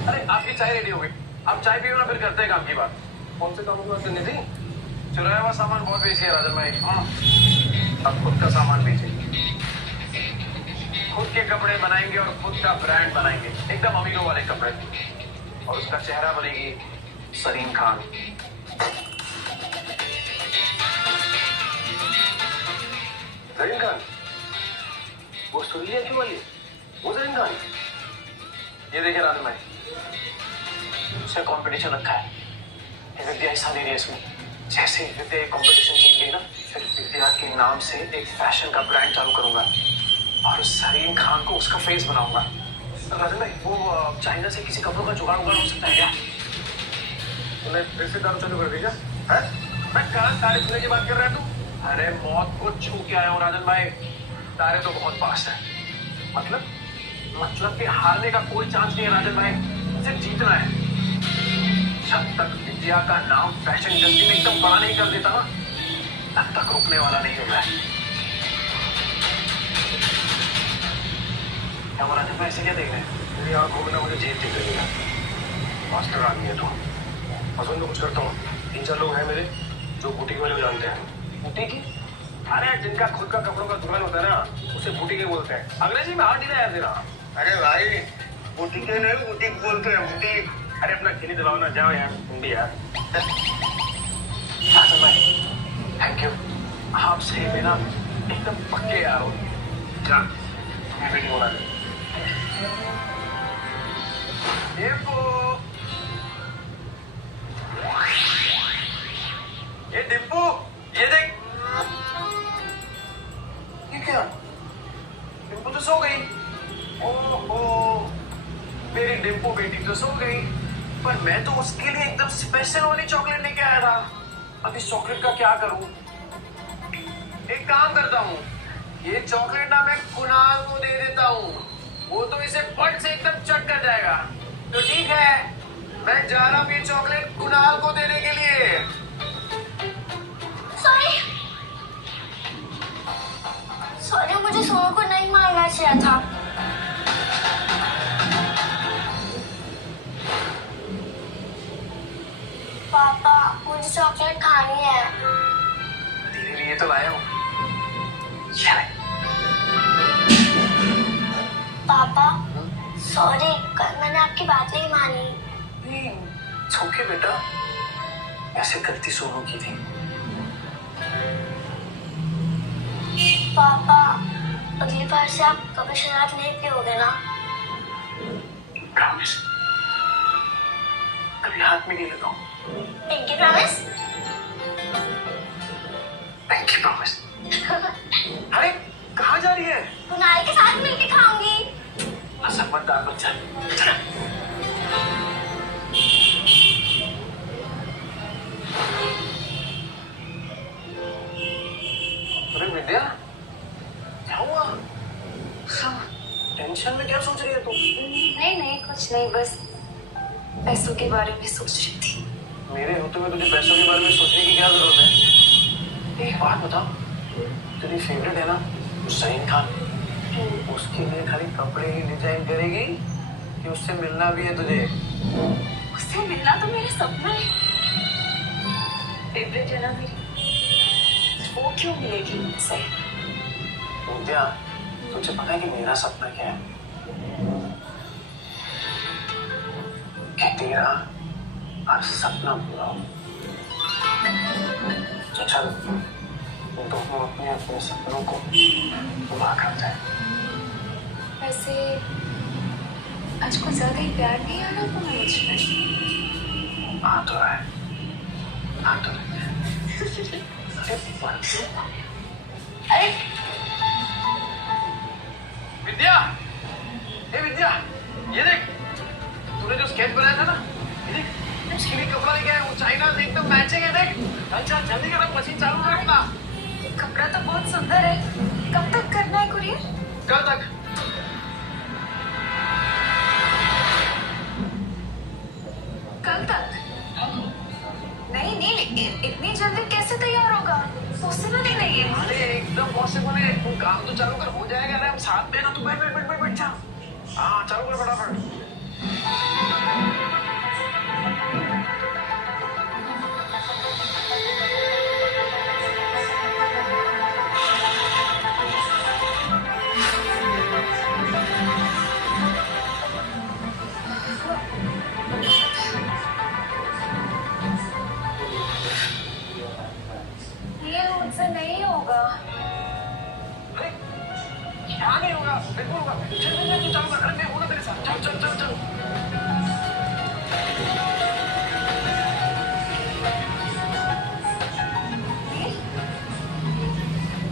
अरे आपकी चाय रेडी हो गई, आप चाय पियो ना, फिर करते हैं काम की बात। कौन से काम की बात करनी थी? चुराया हुआ सामान बहुत बेची है राजन भाई। हाँ, अब खुद का सामान बेचे, खुद के कपड़े बनाएंगे और खुद का ब्रांड बनाएंगे, एकदम अमीरों वाले कपड़े। और उसका चेहरा बनेगी सलीम खान। सलीम खान? वो सुरीली क्यों वाली? वो सलीम खान? ये देखिए राजन भाई, उसने कंपटीशन रखा है, विद्या हिस्सा ले रही है इसमें। जैसे ही विद्या कंपटीशन जीत गई ना, फिर विद्या के नाम से एक फैशन का ब्रांड चालू करूंगा और सलीम खान को उसका फेस बनाऊंगा। राजन भाई, वो चाइना से किसी कपड़ों का जुगाड़ हो सकता है क्या? तूने फिर से दारू चालू कर दी क्या? मैं कहाँ तारे छूने की बात कर रहा है तू? अरे मौत को छू के आया हूँ राजन भाई, तारे तो बहुत पास है। मतलब कि हारने का कोई चांस नहीं है राजन भाई, सिर्फ जीतना है। जब तक विद्या का नाम फैशन इंडस्ट्री में एकदम बड़ा नहीं कर देता ना, तब तक रुकने वाला नहीं होता है। क्या राजन भाई, ऐसे क्या देख रहे हैं? मेरी आंखों में ना मुझे जेल दिख रही है। मास्टर आदमी है तू। पसंद तो कुछ करता हूँ, 3-4 लोग हैं मेरे जो बुटीक वाले जानते हैं। बुटीक? अरे जिनका खुद का कपड़ों का दुकान होता है ना, उसे बुटीक बोलते हैं। अंग्रेजी में हार्ड नहीं है तेरा। अरे भाई, बुटीक नहीं, बुटीक बोलते हैं, बुटीक। अरे अपना खिली दबाओ ना, जाओ यार, तुम भी यार। राजन भाई, थैंक यू, आपसे मेरा एकदम पक्के यार हो। जा, मैं वीडियो बना दे। ये डिम्पू, ये देख। ये क्या? डिम्पू तो सो गई। ओहो, मेरी डिम्पू बेटी तो सो गई, पर मैं तो उसके लिए एकदम स्पेशल वाली चॉकलेट लेके आया था। अब इस चॉकलेट का क्या करूं? एक काम करता हूँ, ये चॉकलेट ना मैं कुणाल को दे देता हूँ, वो तो इसे फट से एकदम चट कर जाएगा। तो ठीक है, मैं जा रहा हूँ ये चॉकलेट कुणाल को देने के लिए। सॉरी, मुझे सोनू को नहीं मारना चाहिए था। पापा, मुझे चॉकलेट खानी है। तेरे लिए तो लाया हूँ। पापा, सॉरी, कल मैंने आपकी बात नहीं मानी। ओके बेटा, ऐसे गलती सोनू की थी। पापा, अगली बार से आप कभी शराब नहीं पियोगे ना? प्रॉमिस, कभी हाथ में नहीं लगाऊं। Pinky promise? Pinky promise. अरे कहाँ जा रही है? कुणाल के साथ मिलके खाऊंगी। समझदार बच्चा। चला। अरे विद्या, क्या हुआ? टेंशन में क्या सोच रही है तू? नहीं कुछ नहीं, बस पैसों के बारे में सोच रही थी। मेरे होते हुए तुझे पैसों के बारे में सोचने की क्या जरूरत है? एक बात बता, तेरी फेवरेट है ना जहीन खान, उसके लिए खाली कपड़े ही डिजाइन करेगी कि उससे मिलना भी है तुझे? उससे मिलना तो मेरे सपना है। फेवरेट है ना मेरी, वो क्यों मिलेगी मुझसे? विद्या, तुझे पता है कि मेरा सपना क्या है? कि तेरा हर सपना पूरा हो। तो चल दोनों अपने अपने सपनों को पूरा कर जाए। वैसे आज कुछ ज्यादा ही प्यार नहीं आ रहा तुम्हें मुझमें? आ तो रहा है, आ तो रहा है। अरे परसों। अरे विद्या, ए विद्या, ये देख, तूने जो स्केच बनाया था ना, ये देख, उसके लिए कपड़ा लेके आया हूँ। चाइना से एकदम मैचिंग है, देख। अच्छा जल्दी कर, मशीन चालू रखना। कपड़ा तो बहुत सुंदर है, कब तक करना है कुरियर? कल तक। कल तक? नहीं इतनी जल्दी कैसे तैयार होगा? पॉसिबल ही नहीं है। अरे एकदम पॉसिबल है, तू काम तो चालू कर, हो जाएगा ना। हम साथ में ना, तू बैठ जा। हाँ चालू कर फटाफट। ये मुझसे नहीं होगा। अरे क्या नहीं होगा? बिल्कुल होगा। चल तू चालू कर। अरे मैं हूं ना तेरे साथ। चल।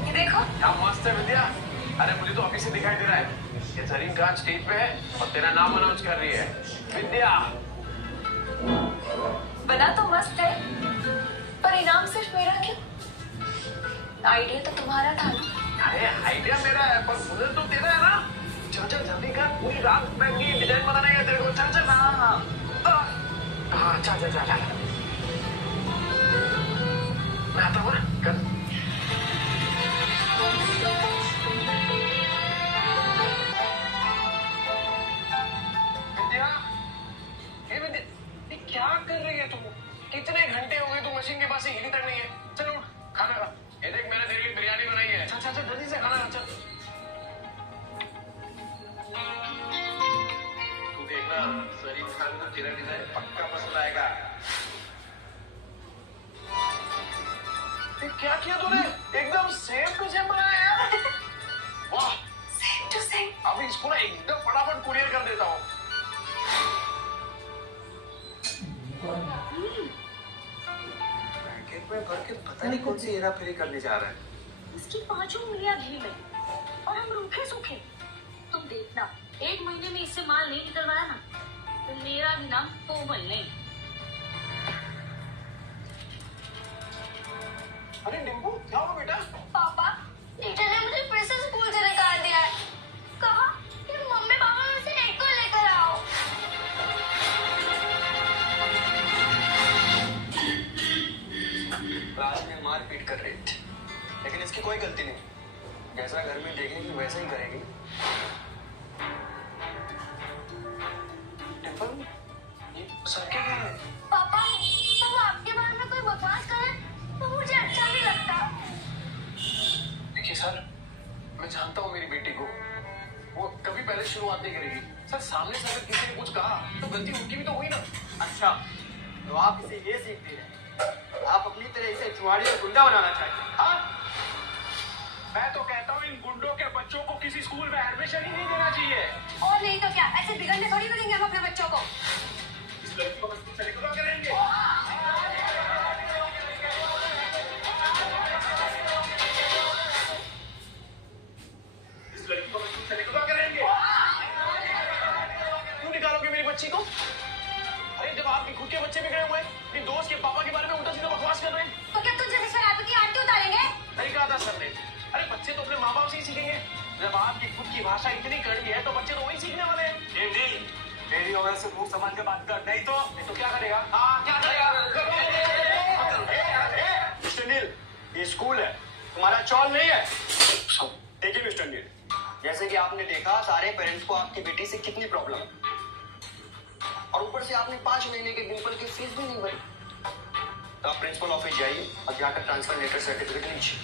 ये देखो। क्या मस्त है विद्या। अरे मुझे तो अभी से दिखाई दे रहा है, ये जरीन खान स्टेज पे है और तेरा नाम अनाउंस कर रही है। विद्या, बना तो मस्त है, पर इनाम सिर्फ मेरा क्यों? आइडिया तो तुम्हारा था ना। अरे आइडिया मेरा है, पर हुनर तो तेरा है ना। चल जल्दी कर, पूरी रात बैठनी डिजाइन बनाने का तेरे को। चल। हाँ चल। मैं आता हूँ ना, कर। विद्या, हे विद्या, ये क्या कर रही है तू? कितने घंटे हो गए तू मशीन के पास से हिली तक नहीं है। चल उठ, खाना खा। ये देख, मैंने तेरे लिए बिरयानी बनाई है। चल जल्दी से खाना खा। चल तू देखना, जरीन खान का तेरा डिजाइन पक्का पसंद आएगा। क्या किया तूने? एकदम सेम टू सेम बनाया यार। वाह, सेम टू सेम। अभी इसको ना एकदम फटाफट कुरियर कर देता हूँ। पैकेट में भर के पता नहीं कौन सी हेरा फेरी करने जा रहा है। इसकी 5 उंगलियां घी में और हम रूखे सूखे। तुम देखना, 1 महीने में इससे माल नहीं निकलवाया ना, तो मेरा भी नाम कोमल नहीं। अरे डिम्पू, क्या हुआ बेटा? पापा, टीचर ने मुझे फिर से स्कूल से निकाल दिया है। कहा कि मम्मी पापा में से एक को लेकर आओ। क्लास में मार पीट कर रही थी, लेकिन इसकी कोई गलती नहीं। जैसा घर में देखेगी वैसा ही करेगी। डिम्पल, ये सर क्या कह रहे हैं? पापा, तो वो आपके बारे में कोई बकवास करे तो मुझे अच्छा नहीं लगता। देखिए सर, मैं जानता हूँ मेरी बेटी को, वो कभी पहले शुरुआत नहीं करेगी। सर सामने से अगर किसी ने कुछ कहा तो गलती उनकी भी तो हुई ना। अच्छा, तो आप इसे ये सीख दे रहे हैं, आप अपनी तरह इसे जुआड़ी और गुंडा बनाना चाहते हैं? हाँ, मैं तो कहता हूँ इन गुंडों के बच्चों को किसी स्कूल में एडमिशन ही नहीं देना चाहिए। और नहीं तो क्या, ऐसे बिगड़ने थोड़ी करेंगे हम अपने बच्चों को। इस लड़की को स्कूल से निकलवा के रहेंगे। बच्ची को? अरे जब आपके खुद के बच्चे भी गए हुए हैं, अपनी दोस्त के पापा के बारे में उल्टा सीधा बकवास कर रहे हैं। तो क्या तुझे शराबी की आंटी उतारेंगे? नहीं कहा था सर ने। अरे बच्चे तो अपने माँ बाप से ही सीखेंगे। जब आपकी खुद की भाषा इतनी कड़वी है तो बच्चे तो वही सीखने वाले हैं। ये नील, मेरी वजह से मुंह संभाल के बात कर, नहीं तो क्या करेगा? हाँ क्या करेगा? मिस्टर नील, ये स्कूल है, तुम्हारा चौल नहीं है। देखिए मिस्टर नील, जैसे कि आपने देखा सारे पेरेंट्स को आपकी बेटी से कितनी प्रॉब्लम है, और ऊपर से आपने 5 महीने के डिम्पल की फीस भी नहीं भरी। तो आप प्रिंसिपल ऑफिस जाइए और जाकर ट्रांसफर लेटर सर्टिफिकेट लीजिए।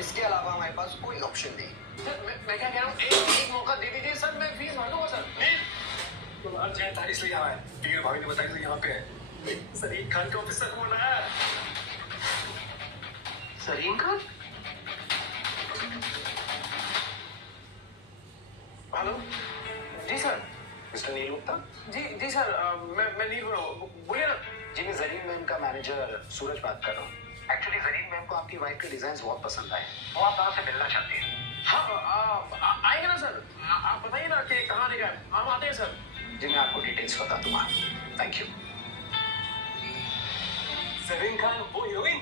इसके अलावा हमारे पास कोई ऑप्शन नहीं। सर मैं क्या कह रहा हूँ, एक मौका दे दीजिए सर, मैं फीस भर दूंगा सर। तो आज जय था इसलिए यहाँ है। टीर भाभी ने बताया तो यहाँ पे है। सलीम खान का ऑफिसर कौन है? सलीम खान? हेलो जी सर। मिस्टर नील गुप्ता? जी सर, मैं नील बोल रहा हूँ, बोलिए ना। जी मैं जरीन मैम का मैनेजर सूरज बात कर रहा हूँ। एक्चुअली जरीन मैम को आपकी वाइफ के डिजाइन बहुत पसंद आए, वो आप आपसे मिलना चाहती हैं। हाँ आएंगे ना सर, आप बताइए ना कि कहाँ आने का है, हम आते हैं सर। जी मैं आपको डिटेल्स बता दूंगा। Thank you. जरीन खान वो हीरोइन?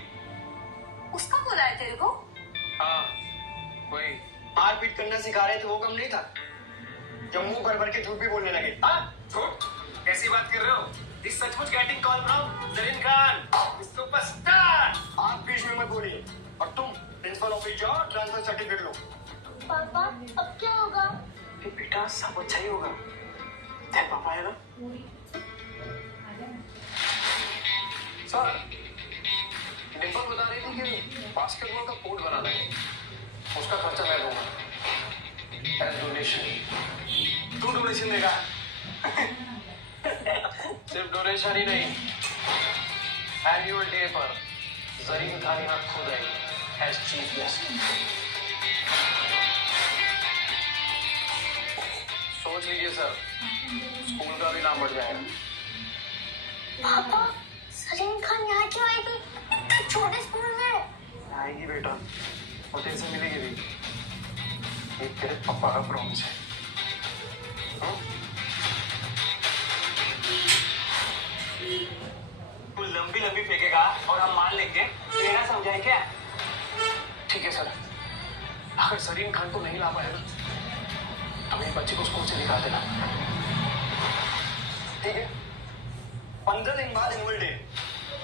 उसका बोला है तेरे को? हाँ वही। मारपीट करना सिखा रहे थे वो कम नहीं था, जब मुंह भर भर के झूठ भी बोलने लगे। हाँ झूठ? कैसी बात कर रहे हो? इस सचमुच getting call from Zareen Khan superstar. आप बीच में मत बोलिए, और तुम प्रिंसिपल ऑफिस जाओ, ट्रांसफर सर्टिफिकेट लो। पापा अब क्या होगा? बेटा सब अच्छा ही होगा, तेरे पापा है ना। सर डिम्पल बता रही थी कि बास्केटबॉल का कोर्ट बनाना है, उसका खर्चा मैं दूंगा एज डोनेशन। तू डोनेशन देगा? सिर्फ डोनेशन ही नहीं, एनुअल डे पर जरीन खान यहाँ खुद आई एज चीफ गेस्ट। सोच लीजिए सर, स्कूल का भी नाम बढ़ जाएगा। पापा सलीम खान यहाँ क्यों आएगी? इतने छोटे स्कूल में। आएगी बेटा, और तेरे से मिलेगी भी। ये तेरे पापा का प्रॉमिस है। तू लंबी लंबी फेंकेगा और हम मान लेंगे, तेरा समझाए क्या? ठीक है सर, अगर सलीम खान को नहीं ला पाए ना तो मेरे बच्चे को स्कूल से निकाल देना। ठीक है, 15 दिन बाद एनुअल डे,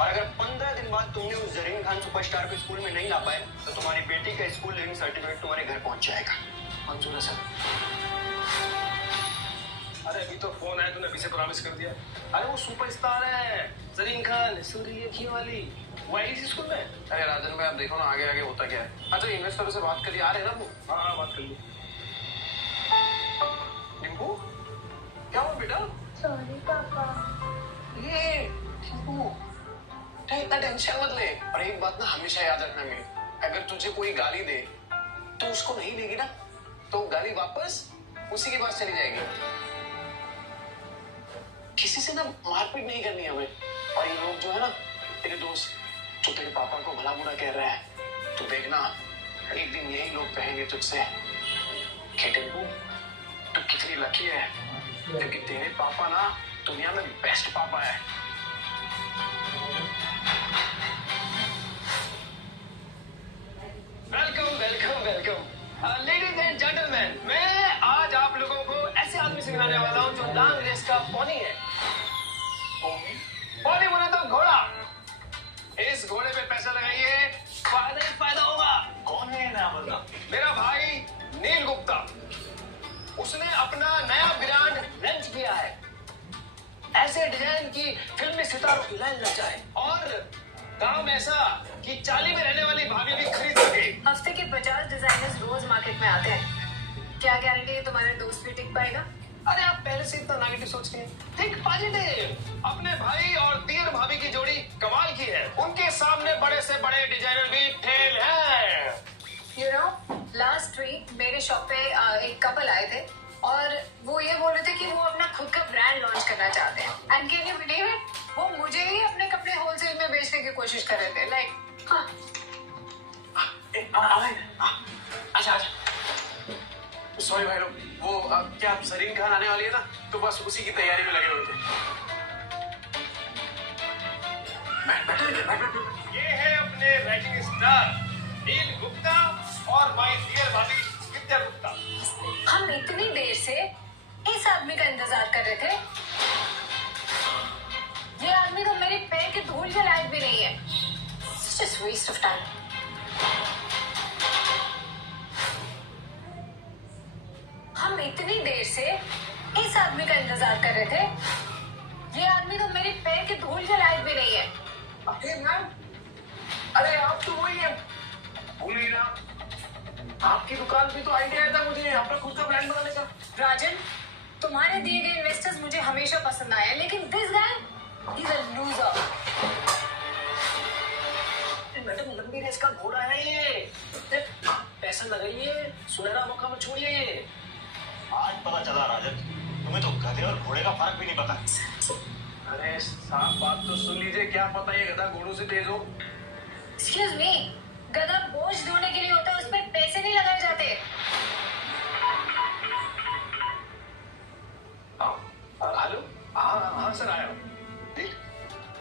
और अगर 15 दिन बाद तुमने उस जरीन खान सुपरस्टार को स्कूल में नहीं ला पाए तो तुम्हारी बेटी का स्कूल लिविंग सर्टिफिकेट तुम्हारे घर पहुंच जाएगा। मंजूर है सर। अरे अभी तो फोन आया, तूने अभी से प्रॉमिस कर दिया। अरे वो सुपरस्टार है जरीन खान, सूर्यमुखी वाली, वो आई इसी स्कूल में। अरे राजन भाई आप देखो ना आगे आगे होता क्या है। अच्छा इन्वेस्टर से बात करिए, आ रहे हैं ना वो? हाँ बात कर ली। डिम्पू क्या हुआ बेटा? सॉरी पापा। ये डिम्पू बेटा इतना टेंशन मत ले। और एक बात ना हमेशा याद रखना मेरी, अगर तुझे कोई गाली दे तो उसको नहीं देगी ना, तो गाली वापस उसी के पास चली जाएगी। किसी से ना मारपीट नहीं करनी हमें। और ये लोग जो है ना तेरे दोस्त जो तेरे पापा को भला बुरा कह रहे हैं, तो देखना एक दिन यही लोग कहेंगे तुझसे कि टिंकू तू कितनी लकी है क्योंकि तेरे पापा ना दुनिया में बेस्ट पापा है। Welcome welcome welcome ladies and gentleman, मैं आज आप लोगों को ऐसे आदमी से मिलाने वाला हूँ जो लांग रेस का पॉनी है। पॉनी बोले तो घोड़ा। इस घोड़े पे पैसा लगाइए, फायदा ही फायदा होगा। कौन है ना बता? मेरा भाई नील गुप्ता। उसने अपना नया ब्रांड लॉन्च किया है, ऐसे डिजाइन की फिल्मी सितारों की लाइन लग जाए, और काम ऐसा कि चाली में रहने वाली भाभी भी खरीद सके। हफ्ते के 50 डिजाइनर्स रोज मार्केट में आते हैं। क्या गारंटी है तुम्हारा दोस्त भी टिक पाएगा? अरे आप पहले से इतना नेगेटिव सोच के थिंक पॉजिटिव। अपने भाई और दियर भाभी की जोड़ी कमाल की है, उनके सामने बड़े से बड़े डिजाइनर भी फेल हैं। यू नो लास्ट वीक मेरे शॉप पे एक कपल आए थे और वो ये बोल रहे थे कि वो अपना खुद का ब्रांड लॉन्च करना चाहते हैं। And can you believe it, वो मुझे ही अपने कपड़े होलसेल में बेचने की कोशिश कर रहे थे। लाइक अच्छा सॉरी भाई लोग, वो क्या जरीन खान आने वाली है ना, तो बस उसी की तैयारी में लगे हुए थे। ये है अपने राइटिंग स्टार नील गुप्ता और माय डियर भाभी विद्या गुप्ता। हम इतनी देर से इस आदमी का इंतजार कर रहे थे। ये आदमी तो मेरे पैर के धूल के लायक भी नहीं है। Such a waste of time. हम इतनी देर से इस आदमी का इंतजार कर रहे थे। ये आदमी तो मेरे पैर के धूल के लायक भी नहीं है। अरे मैम, अरे आप तो वही है, भूल गई ना? आपकी दुकान पे तो आइडिया आया था मुझे अपना खुद का ब्रांड बनाने का। राजन, तुम्हारे दिए गए इन्वेस्टर्स मुझे हमेशा पसंद आए, लेकिन this guy is a loser. Madam, लंबी रेस का घोड़ा है ये। पैसा लगाइए, सुनहरा मौका मत छोड़िए। आज पता चला राजन, तुम्हें तो गधे और घोड़े का फर्क भी नहीं पता। अरे साफ बात तो सुन लीजिए, क्या पता ये गधा घोड़ों से तेज हो। एक्सक्यूज मी, गधा बोझ ढोने के लिए होता है, उस पर पैसे नहीं लगाए जाते। हेलो, हाँ सर आया हूँ।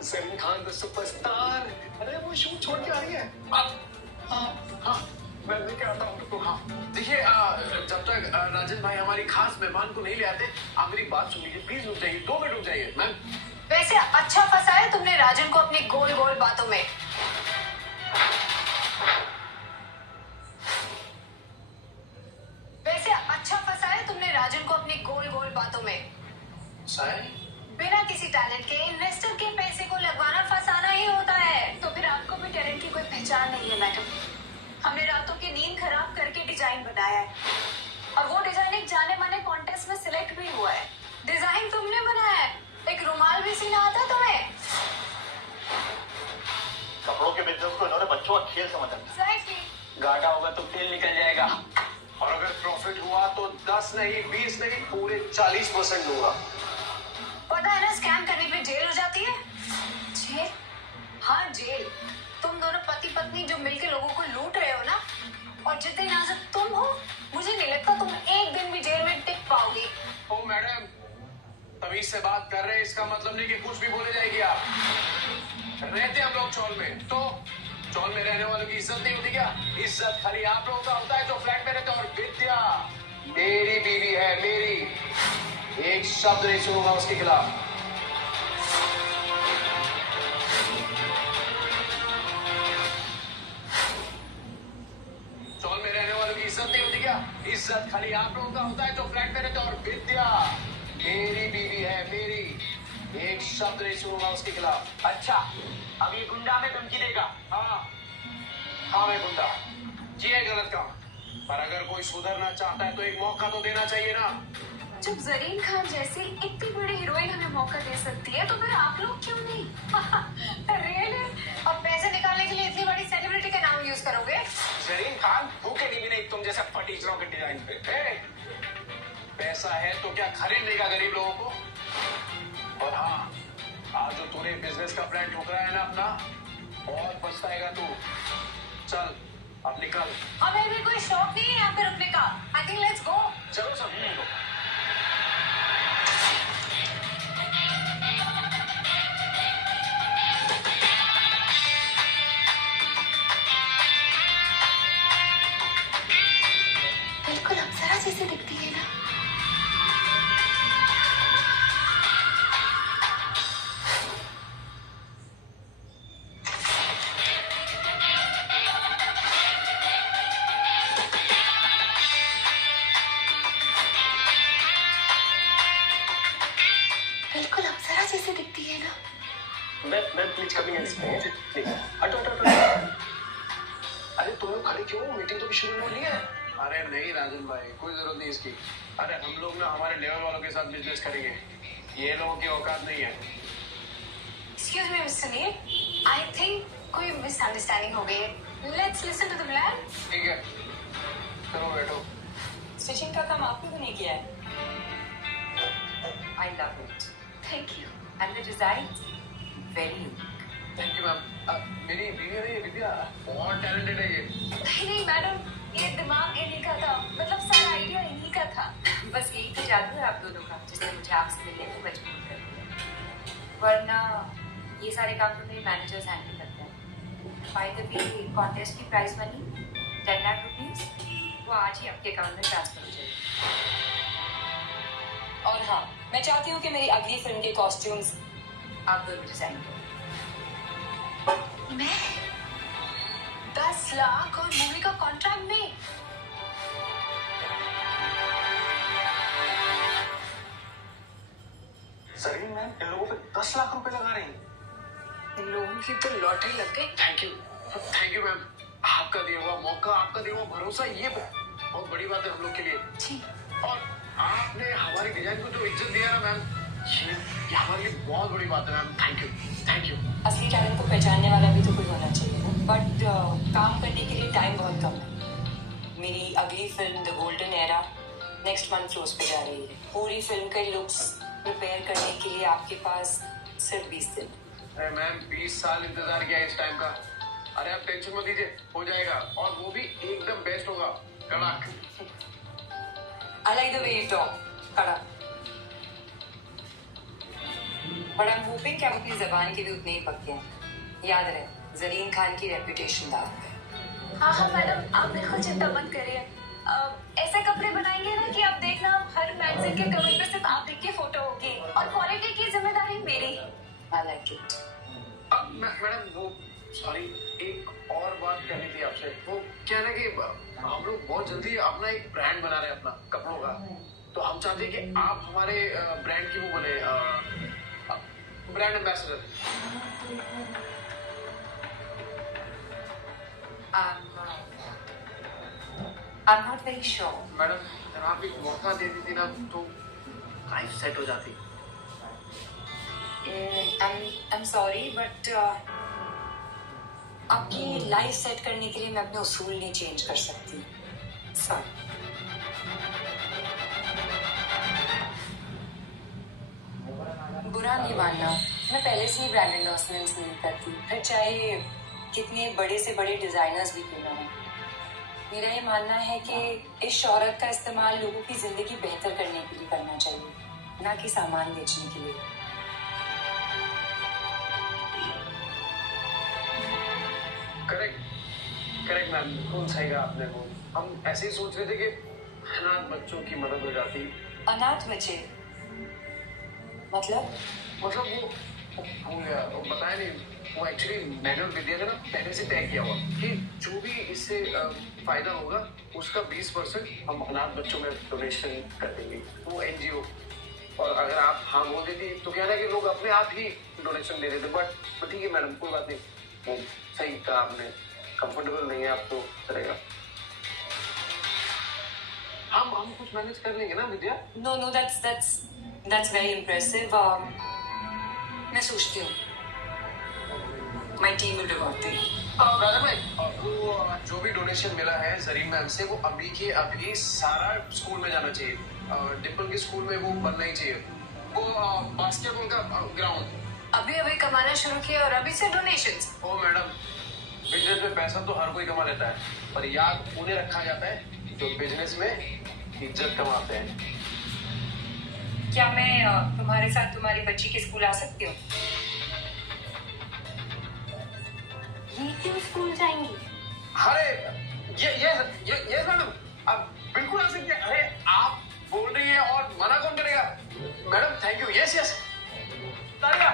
जरीन खान द सुपरस्टार, अरे वो शूट छोड़ के आ रही है। हाँ मैं लेके आता हूँ उनको। हाँ देखिए, जब तक राजन भाई हमारी खास मेहमान को नहीं ले आते, आप मेरी बात सुन लीजिए प्लीज। रुक जाइए, 2 मिनट रुक जाइए मैम। वैसे अच्छा फंसाया तुमने राजन को अपनी गोल गोल बातों में। बिना किसी टैलेंट के इन्वेस्टर के पैसे को लगवाना फंसाना ही होता है। तो फिर आपको भी टैलेंट की कोई पहचान नहीं है मैडम। हमने रातों की नींद खराब करके डिजाइन बनाया है और वो डिजाइन एक जाने माने कॉन्टेस्ट में सिलेक्ट भी हुआ है। डिजाइन तुमने बनाया है, एक रुमाल भी सीना आता है तुम्हें? कपड़ों के बिजनेस को इन्होंने बच्चों का खेल समझा। Exactly. घाटा होगा तो तेल निकल जाएगा, और अगर प्रॉफिट हुआ तो 10 नहीं 20 नहीं पूरे 40% दूंगा। पता है ना, स्कैम करने पे जेल हो जाती है। जेल? हाँ जेल। तुम दोनों पति पत्नी जो मिलके लोगों को लूट रहे हो ना, और जितने नाजुक तुम हो, मुझे नहीं लगता तुम एक दिन भी जेल में टिक पाओगी। ओ मैडम, तमीज से बात कर रहे हैं, इसका मतलब नहीं कि कुछ भी बोले जाएगी आप। रहते हम लोग चौल में, तो चौल में रहने वालों की इज्जत नहीं होती क्या? इज्जत खाली आप लोगों का होता है जो फ्लैट में रहते हैं। और विद्या मेरी बीवी है, मेरी, एक शब्द नहीं सुनूंगा उसके खिलाफ। चौल में रहने वालों की इज्जत नहीं होती क्या? इज्जत खाली आप लोगों का होता है जो फ्लैट में रहते हैं। और विद्या मेरी बीवी है, मेरी, एक शब्द नहीं सुनूंगा उसके खिलाफ। अच्छा, अब ये गुंडा में धमकी देगा? हाँ मैं गुंडा, ये है गलत काम। पर अगर कोई सुधरना चाहता है तो एक मौका तो देना चाहिए ना। जब जरीन खान जैसी इतनी बड़ी हीरोइन हमें मौका दे सकती है, तो फिर आप लोग क्यों नहीं? रियली? अब पैसे निकालने के लिए इतनी बड़ी सेलिब्रिटी का नाम यूज करोगे? जरीन खान भूखेगी भी नहीं तुम जैसे फटीचरों के डिजाइन पे। पैसा है तो क्या खरीद लेगा गरीब लोगों को? और हाँ, आज जो तूने बिजनेस का प्लान ठोकरा है ना अपना, बहुत पछताएगा तू। चल अब निकल। हमें भी कोई शौक नहीं है यहाँ पे रुकने का। I think let's go. चलो सब निकलो। बिल्कुल अप्सरा जैसी दिखती है ना। बिल्कुल अप्सरा जैसी दिखती है ना। मैं प्लीज कभी नहीं। हटो हटो हटो। अरे तुम लोग खड़े क्यों? मीटिंग तो भी शुरू हो रही है। अरे नहीं राजन भाई, कोई जरूरत नहीं इसकी। अरे हम लोग ना हमारे लेवल वालों के साथ बिजनेस करेंगे, ये लोगों की औकात नहीं है। Excuse me, Mr. Neil. I think कोई मिसअंडरस्टैंडिंग हो गई है। Let's listen to the plan. ठीक है, चलो बैठो। स्टिचिंग का काम आपने तो नहीं किया है। I love it. Thank you. And the designs, very unique. Thank you ma'am. मेरी बीवी है ये विद्या, बहुत टैलेंटेड है ये। नहीं नहीं मैडम, ये दिमाग इन्हीं का था, मतलब सारा आइडिया इन्हीं का था। बस यही तो जादू है आप दोनों का, जिसने मुझे आपसे मिलने को मजबूर कर दिया। वरना ये सारे काम तो मेरे मैनेजर्स हैंडल करते हैं। बाय द वे, कॉन्टेस्ट की प्राइज मनी 10 लाख रुपीस वो आज ही आपके अकाउंट में ट्रांसफर हो जाएगी। और हाँ, मैं चाहती हूँ कि मेरी अगली फिल्म के कॉस्ट्यूम्स आप दोनों डिजाइन करो। मैं 10 लाख और मूवी का कॉन्ट्रैक्ट नहीं। सरीन मैम इन लोगों पे 10 लाख रुपए लगा रही हैं। इन लोगों की तो लॉटरी लग गई। Thank you ma'am. आपका दिया हुआ मौका, आपका दिया हुआ भरोसा, ये बहुत बड़ी बात है हम लोग के लिए। जी। और आपने हमारी डिजाइन को जो इज्जत दिया ना मैम, ये हमारे लिए बहुत बड़ी बात है मैम। Thank you. असली टैलेंट को पहचानने वाला भी तो कोई होना चाहिए ना। बट काम करने के लिए टाइम बहुत कम है। मेरी अगली film the golden era next month floors पे जा रही है। पूरी फिल्म के लुक्स प्रिपेयर करने के लिए आपके पास सिर्फ 20 दिन। अरे मैम 20 साल इंतजार किया इस टाइम का। अरे आप टेंशन मत लीजिए, हो जाएगा, और वो भी एकदम बेस्ट होगा, कड़क। I like the way you talk, कड़क। But I'm hoping कि आप अपनी जबान के भी उतने ही पक्के हैं। याद रहे, जरीन खान की रेपुटेशन दाव पे। हाँ मैडम, आप बिल्कुल चिंता मत करिए। ऐसे कपड़े बनाएंगे ना कि आप देखना, हर मैगजीन के कवर पे सिर्फ आप की फोटो होगी और क्वालिटी की जिम्मेदारी मेरी। I like it. अब मैडम वो सॉरी, एक और बात करनी थी आपसे। वो क्या है ना कि हम लोग बहुत जल्दी अपना एक ब्रांड बना रहे हैं अपना कपड़ों का, तो हम चाहते हैं कि आप हमारे ब्रांड की वो बने brand ambassador. I'm not very sure. Madam अगर आप एक मौका दे देती ना तो लाइफ सेट हो जाती। I'm sorry, but आपकी लाइफ सेट करने के लिए मैं अपने उसूल नहीं चेंज कर सकती। सॉरी। बुरा नहीं मानना, मैं पहले से ही ब्रांड एंडोर्समेंट्स नहीं करती, फिर चाहे कितने बड़े से बड़े डिजाइनर्स भी क्यों ना हो। मेरा ये मानना है कि इस शोहरत का इस्तेमाल लोगों की जिंदगी बेहतर करने के लिए करना चाहिए, ना कि सामान बेचने के लिए। करेक्ट मैम, बिल्कुल सही कहा आपने। वो हम ऐसे ही सोच रहे थे कि अनाथ बच्चों की मदद हो जाती। अनाथ बच्चे मतलब वो भूल गया, वो बताया नहीं। वो एक्चुअली मैंने विद्या ने ना पहले से तय किया हुआ कि जो भी इससे फायदा होगा उसका 20% हम अनाथ बच्चों में डोनेशन कर देंगे, वो NGO। और अगर आप हाँ बोल देती तो क्या ना कि लोग अपने आप ही डोनेशन दे देते। बट ठीक है मैडम, कोई बात नहीं, वो सही कहा आपने। कंफर्टेबल नहीं है आपको, चलेगा। हम कुछ मैनेज कर लेंगे ना विद्या। No, that's very impressive. मैं सोचती हूँ My team will reward you. राजा भाई, वो जो भी डोनेशन मिला है जरीन मैम से, वो अभी के अभी सारा स्कूल में जाना चाहिए। डिम्पल के स्कूल में वो बनना ही चाहिए, वो बास्केटबॉल का ग्राउंड। अभी कमाना शुरू किया और अभी से डोनेशंस। ओ मैडम, बिजनेस में पैसा तो हर कोई कमा लेता है, पर याद उन्हें रखा जाता है जो बिजनेस में इज्जत कमाते हैं। क्या मैं तुम्हारे साथ तुम्हारी बच्ची के स्कूल आ सकती हूँ? ये क्यों स्कूल जाएंगी? अरे ये मैडम, आप बिल्कुल आ सकते हैं। अरे आप बोल रही है और मना कौन करेगा? Madam thank you. यस तालिया।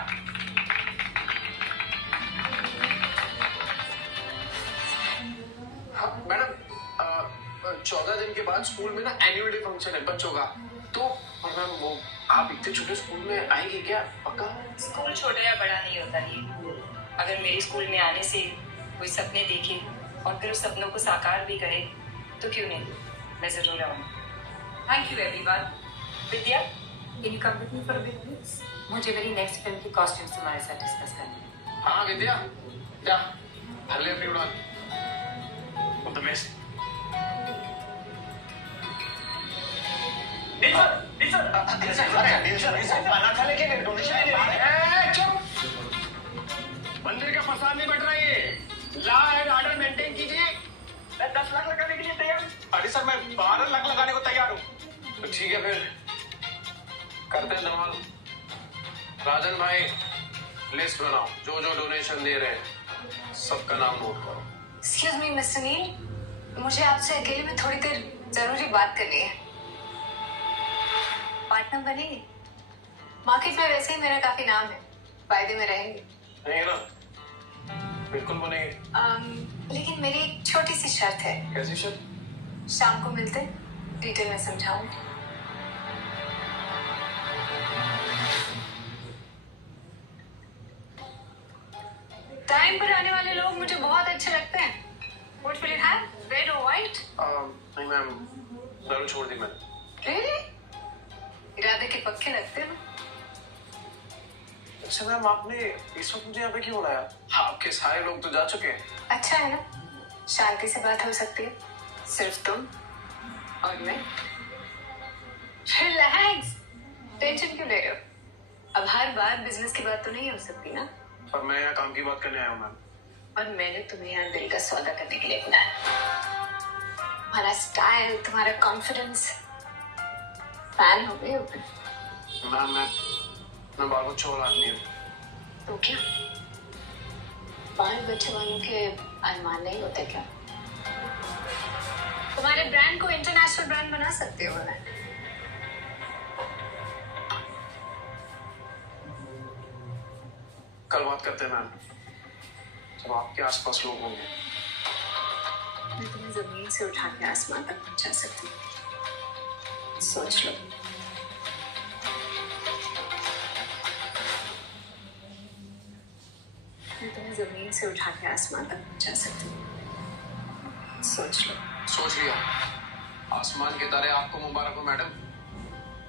हाँ मैडम, 14 दिन के बाद स्कूल में ना एनुअल डे फंक्शन है बच्चों का, तो मैम वो आप इतने छोटे स्कूल में आएंगे क्या? पक्का? स्कूल छोटा या बड़ा नहीं होता ये। अगर मेरे स्कूल में आने से कोई सपने देखे और फिर उस सपनों को साकार भी करे तो क्यों नहीं, मैं जरूर आऊंगी। Thank you everyone. Vidya, can you come with me for a bit please? मुझे मेरी नेक्स्ट फिल्म के कॉस्ट्यूम्स तुम्हारे साथ डिस्कस करने हैं। हाँ विद्या, जा हल्ले अपनी उड़ान। All the best. मंदिर का प्रसाद नहीं बट रहा है। लॉ एंड ऑर्डर मेंटेन कीजिए। मैं 10 लाख लगाने के लिए तैयार हूँ। अरे सर, मैं 12 लाख लगाने को तैयार हूँ। तो ठीक है, फिर करते हैं धमाल। राजन भाई, लिस्ट बनाओ, जो जो डोनेशन दे रहे हैं सबका नाम नोट करो। एक्सक्यूज मी मिस्टर नील, मुझे आपसे अकेले में थोड़ी देर जरूरी बात करनी है। पार्टनर बनेंगे? मार्केट में वैसे ही मेरा काफी नाम है, फायदे में रहेंगे। नहीं ना, बिल्कुल बनेंगे। लेकिन मेरी एक छोटी सी शर्त है। कैसी शर्त? शाम को मिलते, डिटेल में समझाऊंगी। टाइम पर आने वाले लोग मुझे बहुत अच्छे लगते हैं। What will you have? Red or white? नहीं मैम, दारू छोड़ दी मैंने। Really? इरादे के पक्के लगते हो। अच्छा मैम, आपने इस वक्त मुझे यहाँ पे क्यों बुलाया? आपके सारे लोग तो जा चुके हैं। अच्छा है ना, शांति से बात हो सकती है, सिर्फ तुम और मैं। रिलैक्स, टेंशन क्यों ले रहे हो? अब हर बार बिजनेस की बात तो नहीं हो सकती ना। पर मैं यहाँ काम की बात करने आया हूँ मैम। और मैंने तुम्हें यहाँ दिल का सौदा करने के लिए बुलाया। तुम्हारा स्टाइल, तुम्हारा कॉन्फिडेंस, फैन हो गए हो तुम। मैम, मैं बहुत चोर आदमी हूँ। तो क्या बाल बच्चे वालों के अरमान नहीं होते क्या? तुम्हारे ब्रांड को इंटरनेशनल ब्रांड बना सकते हो ना। कल बात करते हैं मैम, जब आपके आसपास लोग होंगे। मैं तुम्हें जमीन से उठा के आसमान तक पहुंचा सकती हूँ, सोच लो। मैं तुम्हें जमीन से उठा के आसमान तक पहुंचा सकती हूँ, सोच लो। सोच लिया। आसमान के तारे आपको मुबारक हो मैडम,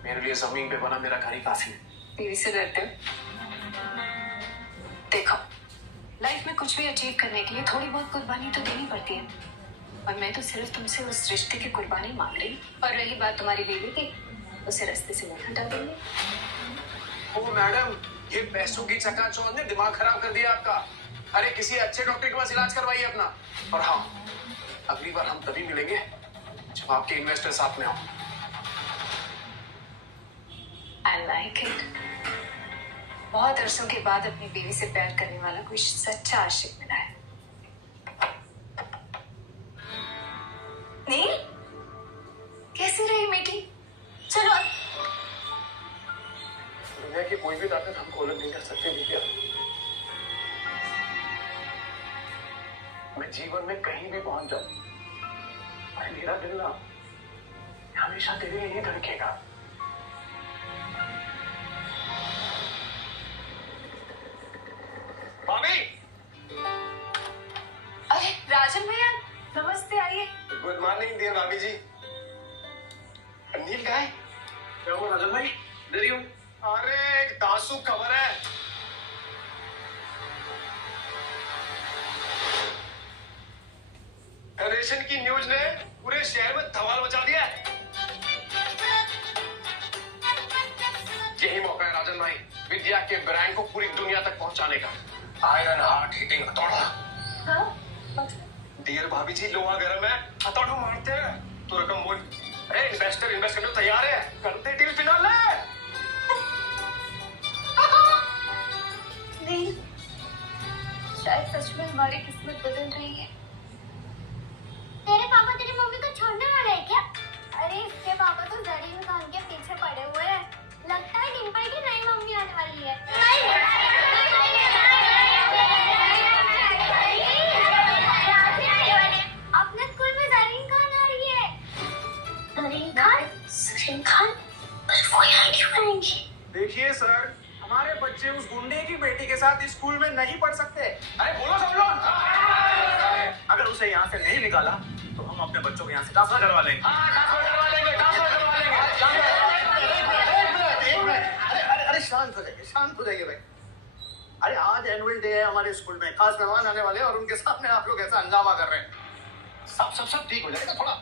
मेरे लिए जमीन पे बना मेरा घर ही काफी है। टीवी से डरते हो? देखो, लाइफ में कुछ भी अचीव करने के लिए थोड़ी बहुत कुर्बानी तो देनी पड़ती है, और मैं तो सिर्फ तुमसे उस रिश्ते की कुर्बानी मांग रही हूँ। और रही बात तुम्हारी बीवी की, उसे रास्ते से मत हटा देंगे। ओ मैडम, ये पैसों की चकाचौंध ने दिमाग खराब कर दिया आपका। अरे किसी अच्छे डॉक्टर के पास इलाज करवाइए अपना। और हाँ, अगली बार हम तभी मिलेंगे जब आपके इन्वेस्टर साथ में हो। I like it. बहुत अरसों के बाद अपनी बीवी से प्यार करने वाला कोई सच्चा आशिक मिला है। नील, कैसी रही मीटिंग? चलो। दुनिया की कोई भी ताकत हमको अलग नहीं कर सकती दिव्या। मैं जीवन में कहीं भी पहुंच जाऊं, पर मेरा दिल ना हमेशा तेरे लिए ही धड़केगा। भाभी! अरे राजन भैया, नमस्ते, आइए। गुड मॉर्निंग डियर भाभी जी। नील कहाँ है? क्या हुआ राजन भाई? इधर ही हूँ। अरे एक दासू खबर है। रेशन की न्यूज ने पूरे शहर में धमाल मचा दिया है। यही मौका है राजन भाई, विद्या के ब्रांड को पूरी दुनिया तक पहुंचाने का। आयरन हार्ट हिटिंग हथौड़ा। डियर भाभी जी, लोहा गर्म है, हथौड़ा मारते हैं तो रकम बोल। इन्वेस्टर इन्वेस्ट करने को तैयार है, करते डील फिलहाल है। नहीं, शायद सच में हमारी किस्मत बदल रही है। तेरे पापा तेरी मम्मी को छोड़ने वाले हैं क्या? अरे इसके पापा तो जरीन खान के पीछे पड़े हुए हैं। लगता है डिम्पल की नई मम्मी आने वाली है। अपने स्कूल में जरीन खान आ रही है। जरीन खान? जरीन खान? वो यहाँ क्यों आएंगी? देखिए सर, हमारे बच्चे उस गुंडे की बेटी के साथ स्कूल में नहीं पढ़ सकते। अरे बोलो सब लोग। अगर उसे यहाँ से नहीं निकाला तो हम अपने बच्चों को यहाँ से ट्रांसफर करवा लेंगे। अरे शांत हो जाइए भाई। अरे आज एनुअल डे है हमारे स्कूल में, खास मेहमान आने वाले हैं और उनके सामने आप लोग ऐसा हंगामा कर रहे हैं। सब ठीक हो जाएगा, थोड़ा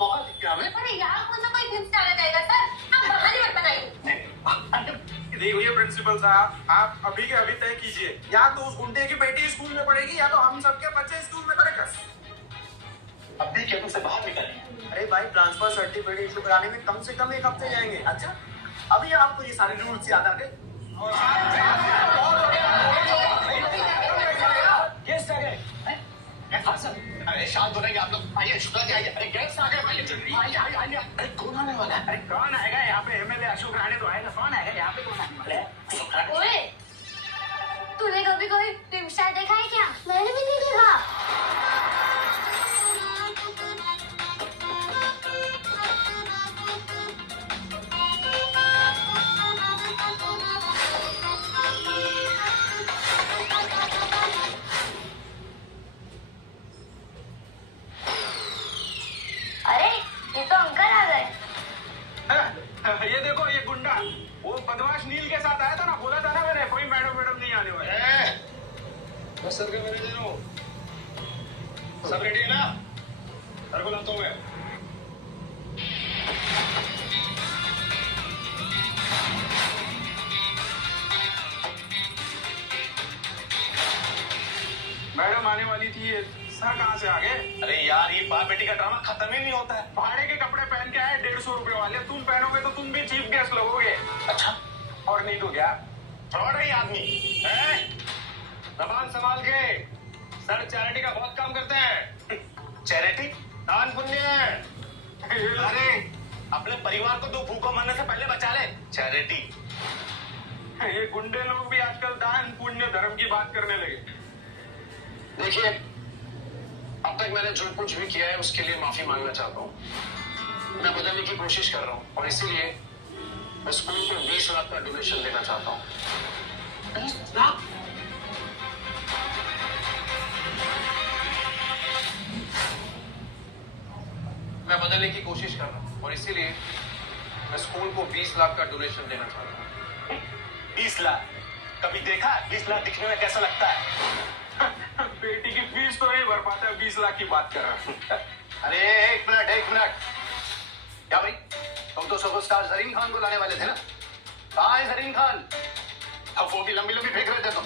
मौका दीजिए हमें। अरे यहाँ कुछ ना कोई हिंस डाला जाएगा सर, आप बहाने मत बनाइए। देखिए प्रिंसिपल साहब, आप अभी के अभी तय कीजिए, या तो उस गुंडे की बेटी स्कूल में पढ़ेगी या तो हम सबके बच्चे स्कूल में पढ़ेगा। अब भी केबिन से बाहर निकले। अरे भाई, ट्रांसफर सर्टिफिकेट इशू कराने में कम से कम 1 हफ्ते जाएंगे। अच्छा, अभी आपको ये सारे रूल्स याद आ गए? गेस्ट आ गए। अरे शांत हो जाएंगे आप लोग। आइए शुक्ला जी, आइए। अरे गेस्ट आ गए, आइए जल्दी, आइए आइए। अरे कौन आने वाला है? अरे कौन आएगा यहाँ पे? एमएलए अशोक राणे तो आएगा। कौन आएगा यहाँ पे? कौन आने वाला है? ओए, तूने कभी कोई फिल्म स्टार देखा है क्या? मैंने भी नहीं देखा। अरे, ये तो अंकल आ गए। ये देखो, ये गुंडा वो बदमाश नील के साथ आया था ना। बोला था ना मैंने, कोई मैडम नहीं आने वाले। बस सर का मैनेजर हूँ। सब रेडी है ना? सर को लाता हूँ मैं। मैडम आने वाली थी। सर कहाँ से आ गए? अरे यार, ये बाप बेटी का ड्रामा खत्म ही नहीं होता है। भाड़े के कपड़े पहन के आए 150 रुपए वाले। तुम पहनोगे तो तुम भी चीफ गेस्ट लगोगे। अच्छा, और नहीं तो क्या? फ्रॉड है ये आदमी है। जबान संभाल के। सर चैरिटी का बहुत काम करते हैं। चैरिटी? दान पुण्य। अरे अपने परिवार को 2 भूखों मरने से पहले बचा ले। चैरिटी। ये गुंडे लोग भी आजकल दान पुण्य धर्म की बात करने लगे। देखिए, अब तक मैंने जो कुछ भी किया है उसके लिए माफी मांगना चाहता हूँ। मैं बदलने की कोशिश कर रहा हूँ और इसीलिए मैं स्कूल को 20 लाख का डोनेशन देना चाहता हूँ। 20 लाख? मैं बदलने की कोशिश कर रहा हूँ और इसीलिए मैं स्कूल को 20 लाख का डोनेशन देना चाहता हूँ। 20 लाख? कभी देखा 20 लाख दिखने में कैसा लगता है? बेटी की फीस तो नहीं भर पाता, 20 लाख की बात कर रहा हूँ। अरे एक मिनट। क्या भाई, तुम तो सुपरस्टार जरीन खान को लाने वाले थे ना? कहाँ है जरीन खान? अब वो भी लंबी फेंक रहे थे तुम।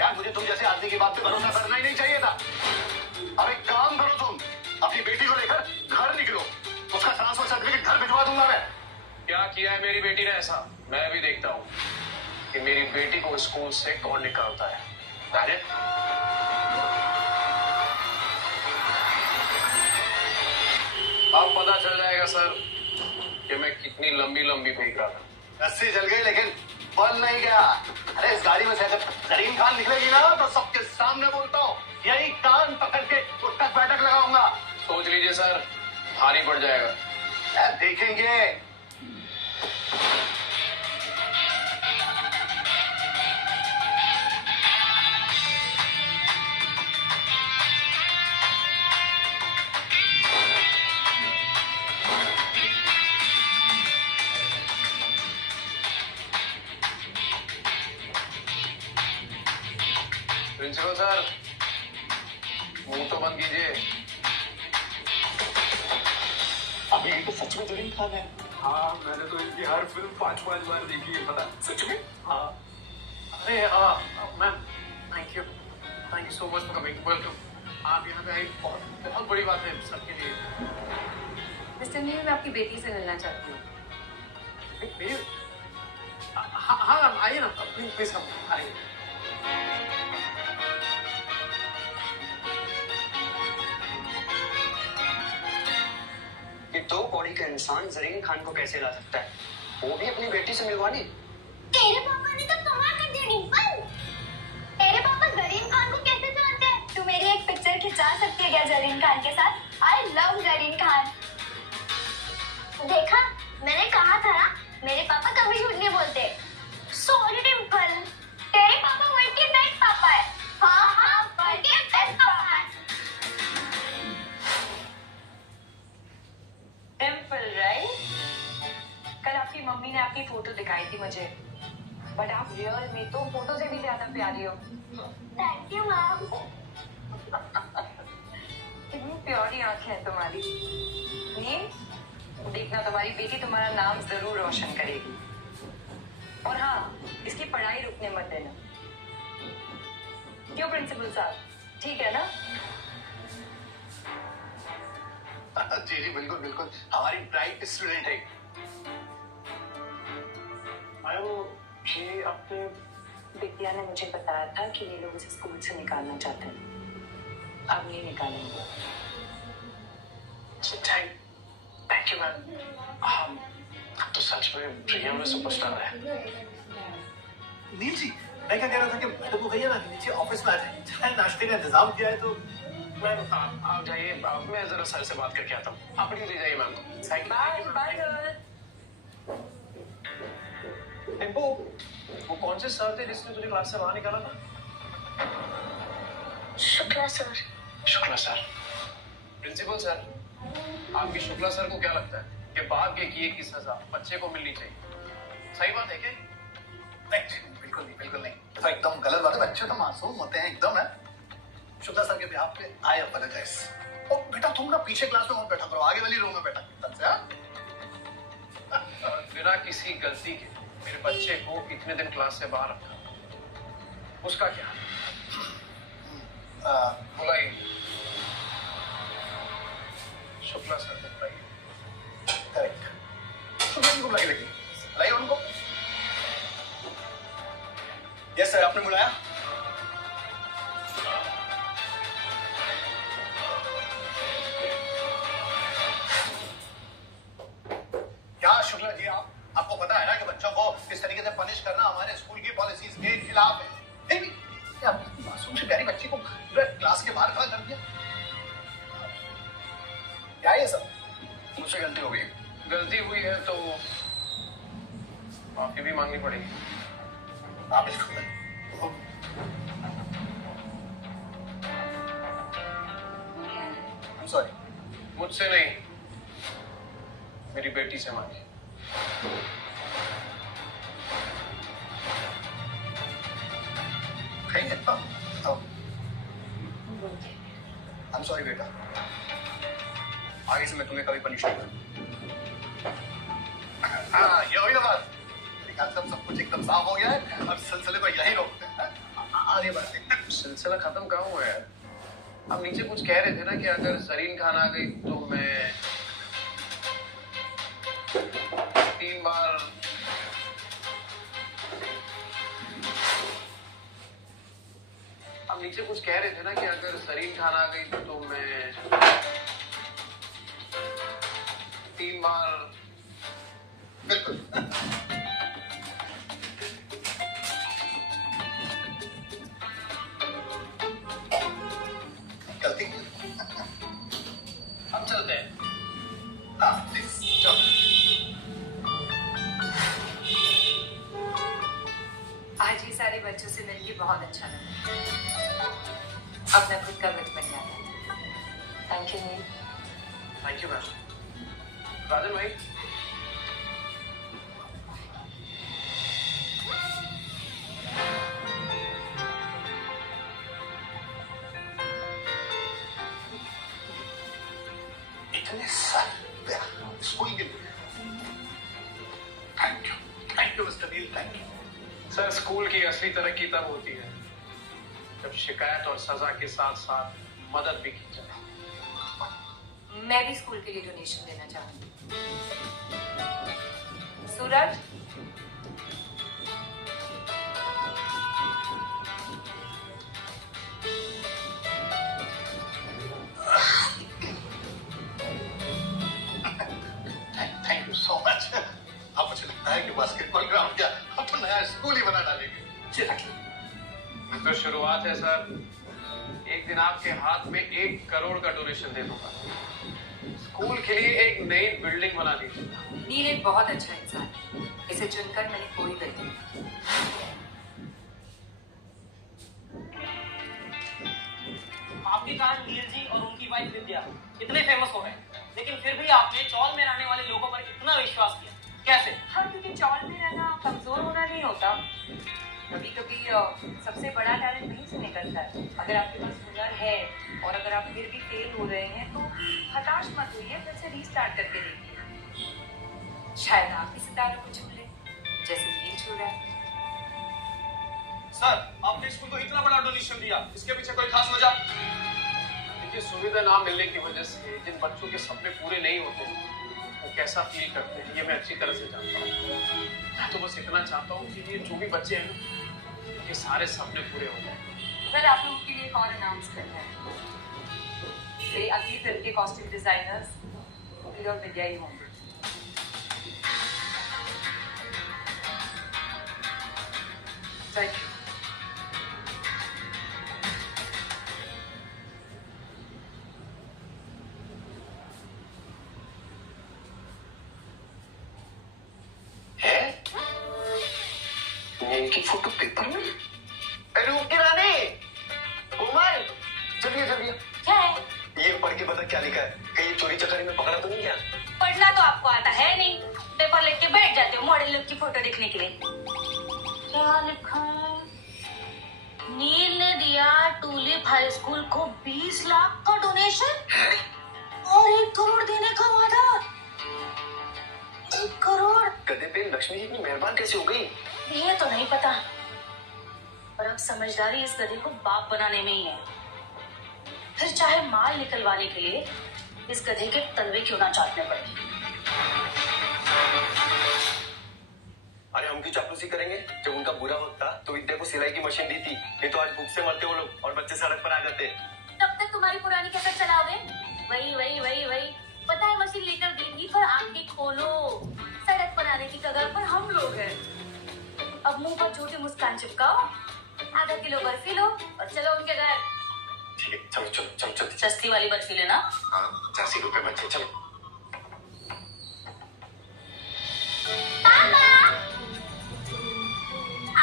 यार, मुझे तुम जैसे आदमी की बात पे भरोसा करना ही नहीं चाहिए था। अब एक काम करो, तुम अपनी बेटी को लेकर घर निकलो। उसका ट्रांसफर सर्टिफिकेट घर भिजवा दूंगा मैं। क्या किया है मेरी बेटी ने ऐसा? मैं भी देखता हूँ कि मेरी बेटी को स्कूल से कौन निकालता है। अरे अब पता चल जाएगा सर कि मैं कितनी लंबी फेंक रहा था। रस्सी जल गई लेकिन बल नहीं गया। अरे इस गाड़ी में से जब जरीन खान निकलेगी ना तो सबके सामने बोलता हूँ, यही कान पकड़ के उठक बैठक लगाऊंगा। सोच लीजिए सर, भारी पड़ जाएगा। यार देखेंगे। प्रिंसिपल सर, मुंह तो बंद कीजिए। अभी ये तो सच में जरीन खान है। हाँ, मैंने तो इनकी हर फिल्म 5-5 बार देखी है। पता सच में? हाँ। अरे ma'am, thank you so much for coming. Welcome. आप यहाँ पे आई, बहुत बड़ी बात है सबके लिए। मिस्टर नील, मैं आपकी बेटी से मिलना चाहती हूँ। मेरी? हाँ मैम, आइए ना, प्लीज कम, आइए। ये 2 कौड़ी का इंसान जरीन खान को कैसे ला सकता है? वो भी अपनी बेटी से मिलवानी। तेरे पापा ने तो कमाल कर दिया डिम्पल। तेरे पापा जरीन खान को कैसे जानते हैं? तू मेरी एक पिक्चर खिंचा सकती है क्या जरीन खान के साथ? I love Zareen Khan. देखा, मैंने कहा था ना, मेरे पापा कभी झूठ नहीं बोलते। सॉरी डिम्पल, तेरे पापा वर्ल्ड के बेस्ट पापा है। हाँ, वर्ल्ड के बेस्ट पापा है। Temple, right? कल आपकी मम्मी ने आपकी फोटो दिखाई थी मुझे, बट आप रियल में तो फोटो से भी ज्यादा प्यारी हो। Thank you ma'am. कितनी प्यारी आंखें हैं तुम्हारी। नील, देखना तुम्हारी बेटी तुम्हारा नाम जरूर रोशन करेगी। और हाँ, इसकी पढ़ाई रुकने मत देना। क्यों प्रिंसिपल साहब, ठीक है ना? जी जी बिल्कुल बिल्कुल, हमारी ब्राइट स्टूडेंट है। ये आपने विद्या ने मुझे बताया था कि ये लोग इसे स्कूल से निकालना चाहते हैं। अब नहीं निकालेंगे। Thank you ma'am. हम तो सच में प्रिया में सुपरस्टार है। नील जी, मैं क्या कह रहा था कि मैडम को कहिए ना कि नीचे ऑफिस में आ जाए, चाहे नाश्ते का इंतजाम किया है तो। मैम आप जाइए, मैं जरा सर से बात करके आता हूँ। आप प्लीज ले जाइए मैम। टिम्पू, वो कौन से सर थे जिसने तुझे क्लास से बाहर निकाला था? Shukla sir. Shukla sir. Principal sir, आपकी शुक्ला सर को क्या लगता है कि बाप के किए की सजा बच्चे को मिलनी चाहिए? सही बात है क्या? नहीं, बिल्कुल नहीं, बिल्कुल नहीं। तो एकदम गलत बात है, बच्चे तो मासूम होते हैं एकदम है। शुक्ला सर के बिहाफ पे आई अपोलोजाइज। ओ बेटा तुम ना पीछे क्लास में मत बैठा करो, आगे वाली रो में बैठा तब से। बिना किसी गलती के मेरे बच्चे को इतने दिन क्लास से बाहर रखा, उसका क्या? बुलाइए शुक्ला सर को, बुलाइए। करेक्ट, शुक्ला जी को बुलाइए, लेकिन बुलाइए उनको। यस सर, आपने बुलाया? क्या शुक्ला जी, आपको पता है ना कि बच्चों को इस तरीके से पनिश करना हमारे स्कूल की पॉलिसीज के खिलाफ है। फिर भी क्या मासूम से प्यारी बच्ची को क्लास के बाहर खड़ा कर दिया? क्या ये सब? मुझसे गलती हो गई। गलती हुई है तो माफी भी मांगनी पड़ेगी। आप बिल्कुल सॉरी। मुझसे नहीं, मेरी बेटी से मांगी। I'm sorry बेटा, आगे से मैं तुम्हें कभी पनिश नहीं करूंगा। हाँ, ये हुई ना बात। मेरे ख्याल से सब कुछ एकदम साफ हो गया है, अब सिलसिले को यही रोकते हैं। आगे बढ़ते। सिलसिला खत्म कहाँ हुआ है? आप नीचे कुछ कह रहे थे ना कि अगर जरीन खान आ गई तो मैं 3 बार। आप नीचे कुछ कह रहे थे ना कि अगर जरीन खान आ गई तो मैं 3 बार। बिल्कुल। गलती। अब चलते हैं। हाँ, प्लीज चलो। आज ये सारे बच्चों से मिलके बहुत अच्छा लगा। अपना खुद का बचपन याद है। Thank you Neel. Thank you ma'am. Rajan भाई, इतने सारे स्कूल के लिए thank you mister Neel, thank you. Sir school की असली तरक्की तब होती है जब शिकायत और सजा के साथ साथ मदद भी की जाए। मैं भी स्कूल के लिए डोनेशन देना चाहूंगी। सूरज, थैंक यू सो मच। अब मुझे लगता है कि बास्केटबॉल ग्राउंड क्या, अब तो नया स्कूल ही बना डालेंगे। तो शुरुआत है सर। एक दिन आपके हाथ में 1 करोड़ का डोनेशन दे दूंगा। स्कूल के लिए एक नई बिल्डिंग बना दीजिएगा। नील एक बहुत अच्छा इंसान है। इसे चुनकर मैंने कोई गलती नहीं। आपके कारण नील जी और उनकी वाइफ विद्या इतने फेमस हो गए, लेकिन फिर भी आपने चौल में रहने वाले लोगों पर इतना विश्वास किया, कैसे? हाँ, क्योंकि चौल में रहना कमजोर होना नहीं होता। कभी कभी सबसे बड़ा टैलेंट नहीं से निकलता है। अगर आपके पास हुनर है और अगर आप फिर भी फेल हो रहे हैं तो हताश मत होइए, फिर से रीस्टार्ट करके देखिए। शायद आप भी सितारों को छू ले जैसे नील छू रहा है। सर, आपने स्कूल को इतना बड़ा डोनेशन दिया, इसके पीछे कोई खास वजह? देखिए की सुविधा ना मिलने की वजह से जिन बच्चों के सपने पूरे नहीं होते वो कैसा फील करते हैं ये मैं अच्छी तरह से जानता हूँ। मैं तो बस इतना चाहता हूँ कि ये जो भी बच्चे हैं ना ये सारे सपने पूरे हो जाए। फिर आप लोगों के लिए कौन अनाउंस करता है? ये अगली फिल्म के कॉस्ट्यूम डिजाइनर्स और विद्या ही होंगे। Thank you. इनकी फोटो पेपर में? अरे रुक के रानी, कोमल, चलिए चलिए। क्या है? ये पढ़ के बता क्या लिखा है, कहीं चोरी चकारी में पकड़ा तो नहीं गया? पढ़ना तो आपको आता है नहीं, पेपर लेके बैठ जाते हो मॉडल लोग की फोटो देखने के लिए। क्या लिखा है? नील ने दिया टूलिप हाई स्कूल को 20 लाख का डोनेशन और 1 करोड़ देने का वादा। 1 करोड़? गधे पे लक्ष्मी जी इतनी मेहरबान कैसे हो गई? ये तो नहीं पता, पर अब समझदारी इस गधे को बाप बनाने में ही है। फिर चाहे माल निकलवाने के लिए इस गधे के तलवे क्यों ना चाटने पड़े। अरे हम क्यों चापलूसी करेंगे? जब उनका बुरा वक्त था तो विद्या को सिलाई की मशीन दी थी, नहीं तो आज भूख से मरते वो लोग और बच्चे सड़क पर आ जाते। तब तक तुम्हारी पुरानी कैसेट चलाओगे? वही पता है मशीन लेकर देंगी, पर आंखें खोलो, सड़क पर आने की कगार पर हम लोग हैं। अब मुंह पर झूठी मुस्कान चिपकाओ, आधा किलो बर्फी लो और चलो उनके घर। ठीक है, चलो चलो चलो चलो। सस्ती वाली बर्फी लेना। हाँ, 80 रुपए बचे, चलो। पापा,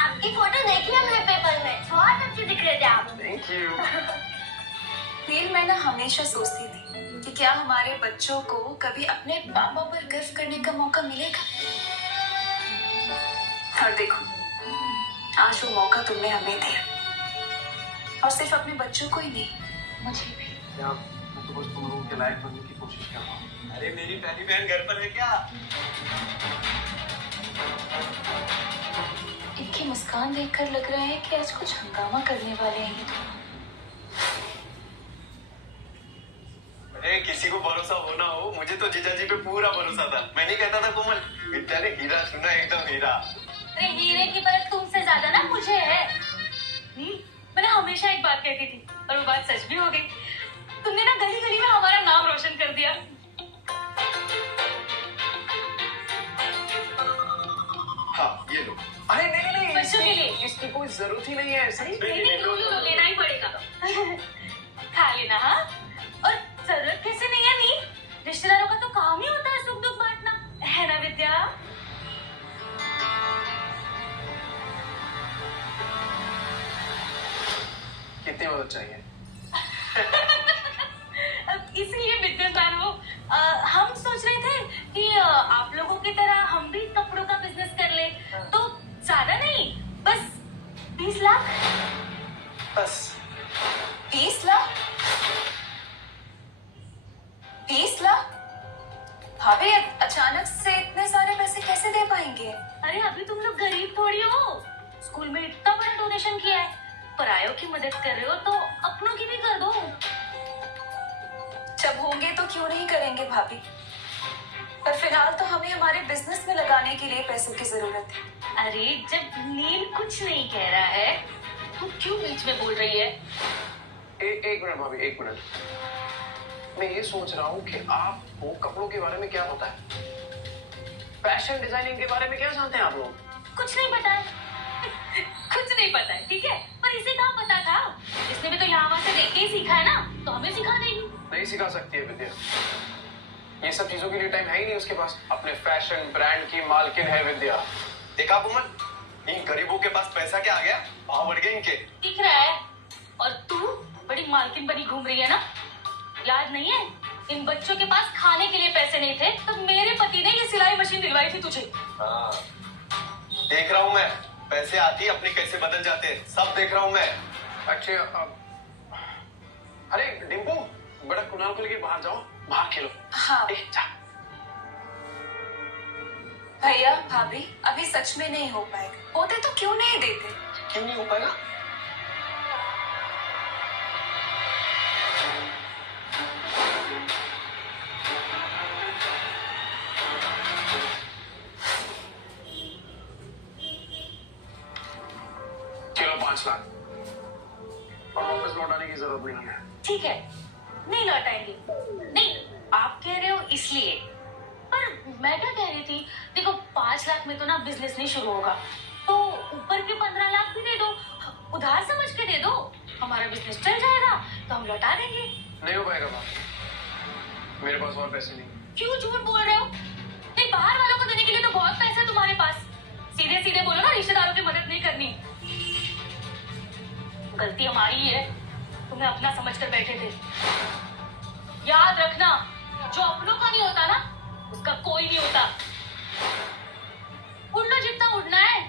आपकी फोटो देखी हमने पेपर में, बहुत अच्छे दिख रहे थे आप। Thank you. फिर मैं ना हमेशा सोचती थी कि क्या हमारे बच्चों को कभी अपने पापा पर गर्व करने का मौका मिलेगा। और देखो आज वो मौका तुमने हमें दिया, और सिर्फ अपने बच्चों को ही नहीं, मुझे भी। क्या मैं तो बस तुम लोगों के लायक बनने की कोशिश कर रहा हूँ। अरे मेरी पहली बहन घर पर है क्या? इनकी मुस्कान देखकर लग रहा है कि आज कुछ हंगामा करने वाले हैं ये दोनों। अरे किसी को भरोसा हो ना हो, मुझे तो जीजा जी पे पूरा भरोसा था। मैं नहीं कहता था कोमल, विद्या ने हीरा सुना, एकदम हीरा। अरे हीरे की परख तुमसे ज्यादा ना मुझे है। मैंने हमेशा एक बात कहती थी और वो बात सच भी हो गई। तुमने ना गली गली में हमारा नाम रोशन कर दिया। हाँ ये लो। अरे नहीं बच्चों के लिए इसकी कोई जरूरत ही नहीं है। नहीं, लो लेना ही पड़ेगा। खा लेना। हाँ, और जरूरत कैसे नहीं है? नहीं, रिश्तेदारों का तो काम ही होता है सुख दुख बांटना, है ना विद्या? कितनी मदद चाहिए? इसीलिए बिजनेसमैन हो। हम सोच रहे थे कि आप लोगों की तरह हम भी कपड़ों का बिजनेस कर ले, तो ज्यादा नहीं, बस 20 लाख। बस 20 लाख? 20 लाख? भाभी अचानक से इतने सारे पैसे कैसे दे पाएंगे? अरे अभी तुम लोग गरीब थोड़ी हो, स्कूल में इतना बड़ा डोनेशन किया है, परायों की मदद कर रहे हो तो अपनों की भी कर दो। जब होंगे तो क्यों नहीं करेंगे भाभी, पर फिलहाल तो हमें हमारे बिजनेस में लगाने के लिए पैसों की जरूरत है। अरे जब नील कुछ नहीं कह रहा है तो क्यों बीच में बोल रही है? एक मिनट भाभी, एक मिनट। मैं ये सोच रहा हूँ कि आपको कपड़ों के बारे में क्या पता है, फैशन डिजाइनिंग के बारे में क्या जानते हैं आप लोग? कुछ नहीं पता है। कुछ नहीं पता है, ठीक है, पर इसे कहाँ पता था? इसने भी तो यहाँ वहाँ से देख के ही सीखा है ना, तो हमें सिखा देगी। नहीं सिखा सकती है विद्या, ये सब चीजों के लिए टाइम है ही नहीं उसके पास। अपने फैशन ब्रांड की मालकिन है विद्या। देखा कोमल, इन गरीबों के पास पैसा क्या आ गया, भाव बढ़ गए इनके। दिख रहा है। और तू बड़ी मालकिन बनी घूम रही है ना, याद नहीं है? इन बच्चों के पास खाने के लिए पैसे नहीं थे तो मेरे पति ने ये सिलाई मशीन दिलवाई थी तुझे। हाँ देख रहा हूँ मैं, पैसे आती अपने कैसे बदल जाते हैं, सब देख रहा हूँ मैं। अच्छा अरे डिम्पू, बड़ा कुनाल को लेके बाहर जाओ, बाहर खेलो। हाँ जा। भैया भाभी अभी सच में नहीं हो पाएगा, होते तो क्यों नहीं देते? क्यों नहीं हो पाएगा? 5 लाख और वापस लौटाने की जरूरत नहीं है। ठीक है, नहीं लौटाएंगे। नहीं, आप कह रहे हो इसलिए, पर मैं क्या कह रही थी, देखो 5 लाख में तो ना बिजनेस नहीं शुरू होगा, तो ऊपर के 15 लाख भी दे दो, उधार समझ के दे दो, हमारा बिजनेस चल जाएगा तो हम लौटा देंगे। नहीं हो पाएगा बात, मेरे पास और पैसे नहीं। क्यों झूठ बोल रहे हो? नहीं, बाहर वालों को देने के लिए तो बहुत पैसा है तुम्हारे पास। सीधे सीधे बोलो ना, रिश्तेदारों की मदद नहीं करनी। गलती हमारी ही है, तुम्हें अपना समझ कर बैठे थे। याद रखना, जो अपनों का नहीं होता ना, उसका कोई नहीं होता। उड़ लो जितना उड़ना है,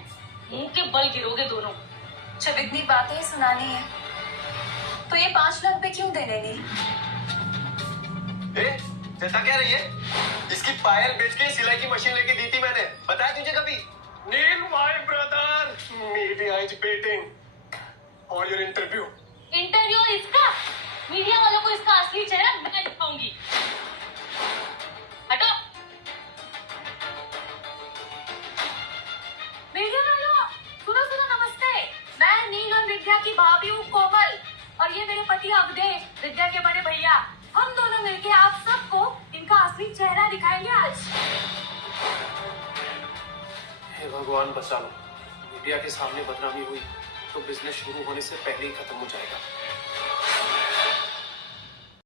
मुंह के बल गिरोगे दोनों। जब इतनी बातें सुनानी है तो ये 5 लाख पे क्यों देने नहीं? जैसा कह रही है, इसकी पायल बेच के सिलाई की मशीन लेके दी थी मैंने, बताया तुझे कभी? Neel my brother, media is waiting और योर इंटरव्यू। इंटरव्यू इसका, मीडिया वालों को इसका असली चेहरा मैं दिखाऊंगी। हटो। मीडिया वालों, सुनो सुनो, नमस्ते। मैं नील और विद्या की भाभी हूँ कोमल, और ये मेरे पति अवधेश, विद्या के बड़े भैया। हम दोनों मिलके आप सबको इनका असली चेहरा दिखाएंगे आज। हे भगवान बचा लो, मीडिया के सामने बदनामी हुई तो बिजनेस शुरू होने से पहले ही खत्म हो जाएगा।